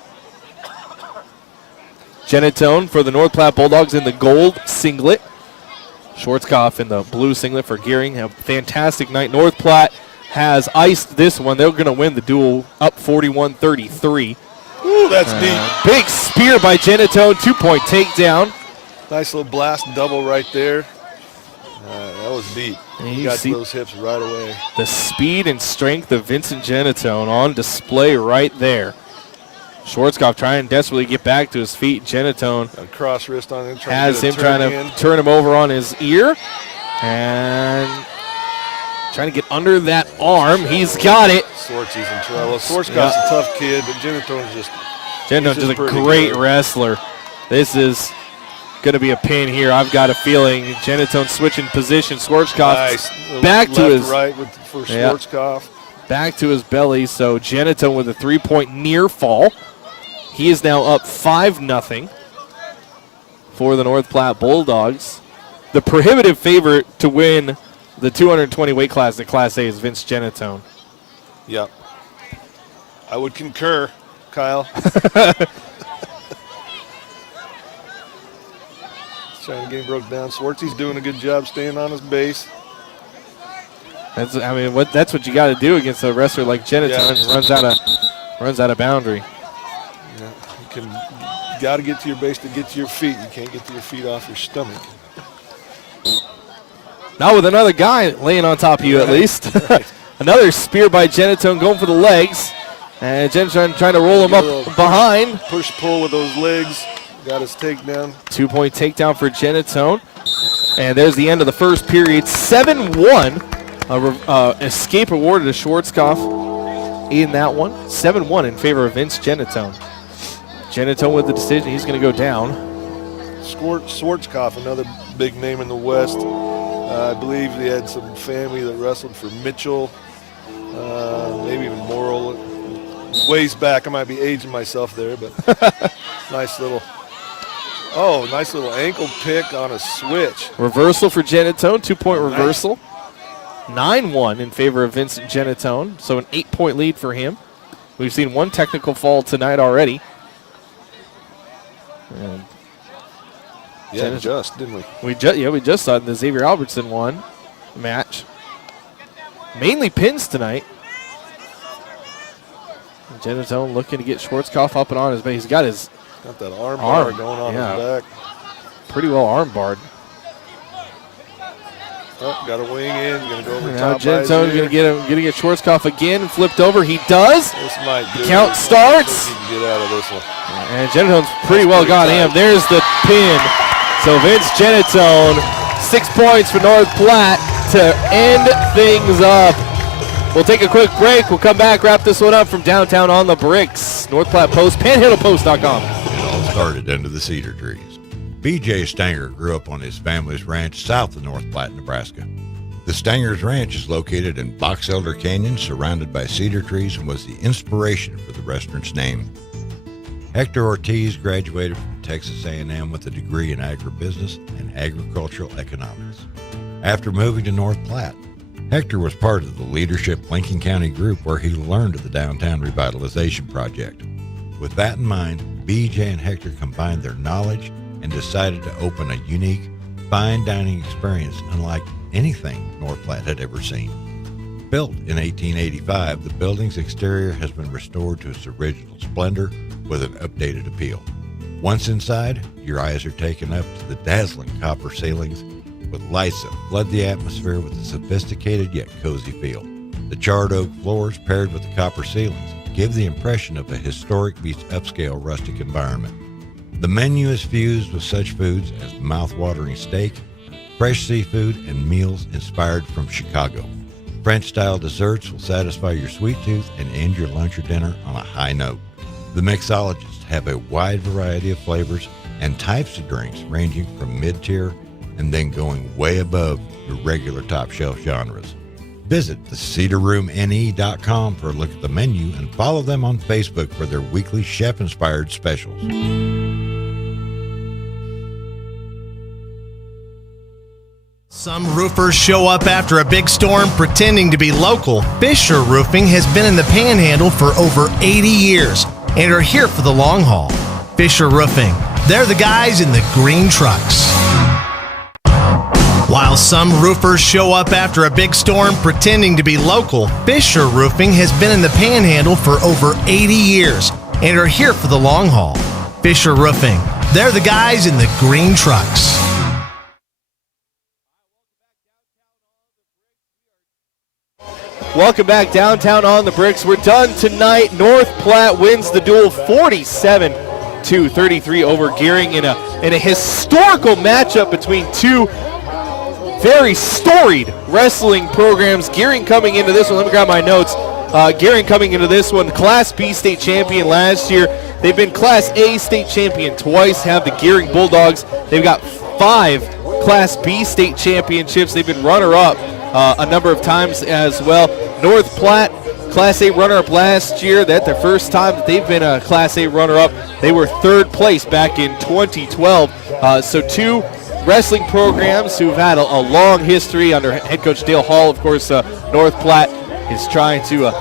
Genatone for the North Platte Bulldogs in the gold singlet. Schwarzkopf in the blue singlet for Gearing. A fantastic night. North Platte has iced this one. They're going to win the duel up 41-33. Ooh, that's deep. Big spear by Genatone. 2-point takedown. Nice little blast double right there. That was deep. And He you got see to those hips right away. the speed and strength of Vincent Genatone on display right there. Schwarzkopf trying desperately to get back to his feet. Genatone A cross wrist on him. has to him get a turn trying in. to turn him over on his ear. And trying to get under that arm. He's got it. Swartzy's in trouble. Schwarzkopf's a tough kid, but Genatone's just. Genatone's just just a pretty great good. wrestler. This is going to be a pin here. I've got a feeling. Genatone switching position. Schwarzkopf Nice. back to Left, his right for Yeah. Schwarzkopf. back to his belly. So Genatone with a 3-point near fall. He is now up 5-0 for the North Platte Bulldogs. The prohibitive favorite to win the 220 weight class in Class A is Vince Genatone. Yep. I would concur, Kyle. Trying to get him broke down. Swartzy's doing a good job staying on his base. That's what you got to do against a wrestler like Genatone. Yeah. Runs out of boundary. You got to get to your base to get to your feet. You can't get to your feet off your stomach. Not with another guy laying on top of you, at least. Right. Another spear by Genatone going for the legs. And Genatone trying to roll him up behind. Push-pull with those legs. Got his takedown. 2-point takedown for Genatone. And there's the end of the first period. 7-1. Escape awarded to Schwarzkopf in that one. 7-1 in favor of Vince Genatone. Genatone with the decision. He's going to go down. Schwarzkopf, another big name in the West. I believe he had some family that wrestled for Mitchell, maybe even Morrill. Ways back, I might be aging myself there, but nice little ankle pick on a switch. Reversal for Genetone, 2-point reversal. 9-1 in favor of Vincent Genetone, so an 8-point lead for him. We've seen one technical fall tonight already. And didn't we? We just saw the Xavier Albertson one match. Mainly pins tonight. Genetone looking to get Schwarzkopf up and on his base. He's got that arm bar going on his back. Pretty well arm barred. Oh, got a wing in. Going to go over the Now top. Genetone's going to get Schwarzkopf again. Flipped over. He does. This might do Count it. starts. He can get out of this one. And Genetone's pretty well got him. There's the pin. So Vince Genetone, 6 points for North Platte to end things up. We'll take a quick break. We'll come back, wrap this one up from downtown on the bricks. North Platte Post, PanhandlePost.com. It all started under the cedar trees. B.J. Stanger grew up on his family's ranch south of North Platte, Nebraska. The Stanger's Ranch is located in Box Elder Canyon, surrounded by cedar trees, and was the inspiration for the restaurant's name. Hector Ortiz graduated from Texas A&M with a degree in agribusiness and agricultural economics. After moving to North Platte, Hector was part of the leadership Lincoln County group where he learned of the Downtown Revitalization Project. With that in mind, BJ and Hector combined their knowledge and decided to open a unique, fine dining experience unlike anything North Platte had ever seen. Built in 1885, the building's exterior has been restored to its original splendor with an updated appeal. Once inside, your eyes are taken up to the dazzling copper ceilings with lights that flood the atmosphere with a sophisticated yet cozy feel. The charred oak floors paired with the copper ceilings give the impression of a historic meets upscale rustic environment. The menu is fused with such foods as mouth-watering steak, fresh seafood, and meals inspired from Chicago. French-style desserts will satisfy your sweet tooth and end your lunch or dinner on a high note. The mixologists have a wide variety of flavors and types of drinks ranging from mid-tier and then going way above your regular top-shelf genres. Visit thecedarroomne.com for a look at the menu and follow them on Facebook for their weekly chef-inspired specials. Some roofers show up after a big storm pretending to be local. Fisher Roofing has been in the Panhandle for over 80 years and are here for the long haul. Fisher Roofing, they're the guys in the green trucks. While some roofers show up after a big storm pretending to be local, Fisher Roofing has been in the Panhandle for over 80 years and are here for the long haul. Fisher Roofing, they're the guys in the green trucks. Welcome back downtown on the bricks. We're done tonight. North Platte wins the duel 47-33 over Gearing in a historical matchup between two very storied wrestling programs. Gearing coming into this one, let me grab my notes. Gearing coming into this one, Class B state champion last year. They've been Class A state champion twice, have the Gearing Bulldogs. They've got 5 Class B state championships. They've been runner-up a number of times as well. North Platte, Class A runner-up last year. That's their first time that they've been a Class A runner-up. They were 3rd place back in 2012. So 2 wrestling programs who've had a long history under head coach Dale Hall. Of course, North Platte is trying to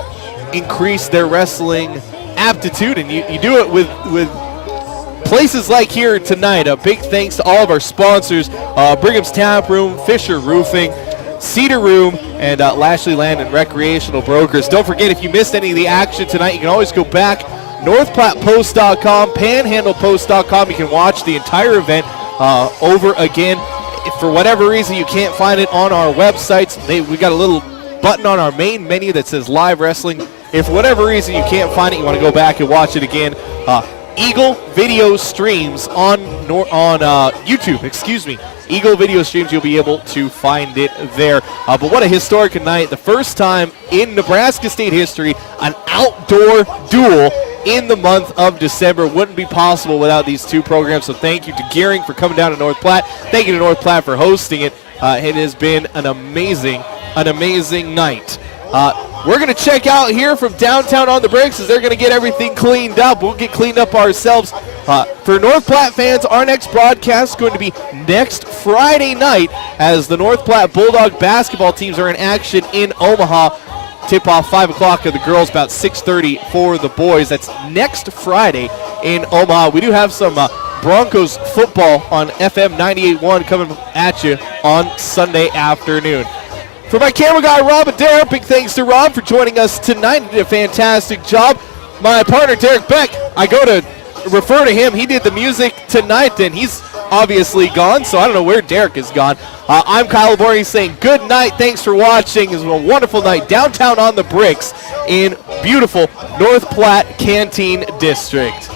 increase their wrestling aptitude, and you do it with places like here tonight. A big thanks to all of our sponsors, Brigham's Tap Room, Fisher Roofing, Cedar Room, and Lashley Land and Recreational Brokers. Don't forget, if you missed any of the action tonight, you can always go back, NorthPlattePost.com, PanhandlePost.com. You can watch the entire event over again. If for whatever reason you can't find it on our websites, we got a little button on our main menu that says live wrestling. If for whatever reason you can't find it, you want to go back and watch it again, Eagle Video Streams on YouTube, Eagle Video Streams, you'll be able to find it there. But what a historic night. The first time in Nebraska State history, an outdoor duel in the month of December. Wouldn't be possible without these two programs. So thank you to Gearing for coming down to North Platte. Thank you to North Platte for hosting it. It has been an amazing night. We're going to check out here from downtown on the Bricks as they're going to get everything cleaned up. We'll get cleaned up ourselves. For North Platte fans, our next broadcast is going to be next Friday night as the North Platte Bulldog basketball teams are in action in Omaha. Tip-off 5 o'clock of the girls, about 6:30 for the boys. That's next Friday in Omaha. We do have some Broncos football on FM 98.1 coming at you on Sunday afternoon. For my camera guy, Rob Adair, big thanks to Rob for joining us tonight. He did a fantastic job. My partner, Derek Beck, I go to refer to him. He did the music tonight, and he's obviously gone, so I don't know where Derek is gone. I'm Kyle Laborni saying good night. Thanks for watching. It was a wonderful night downtown on the Bricks in beautiful North Platte Canteen District.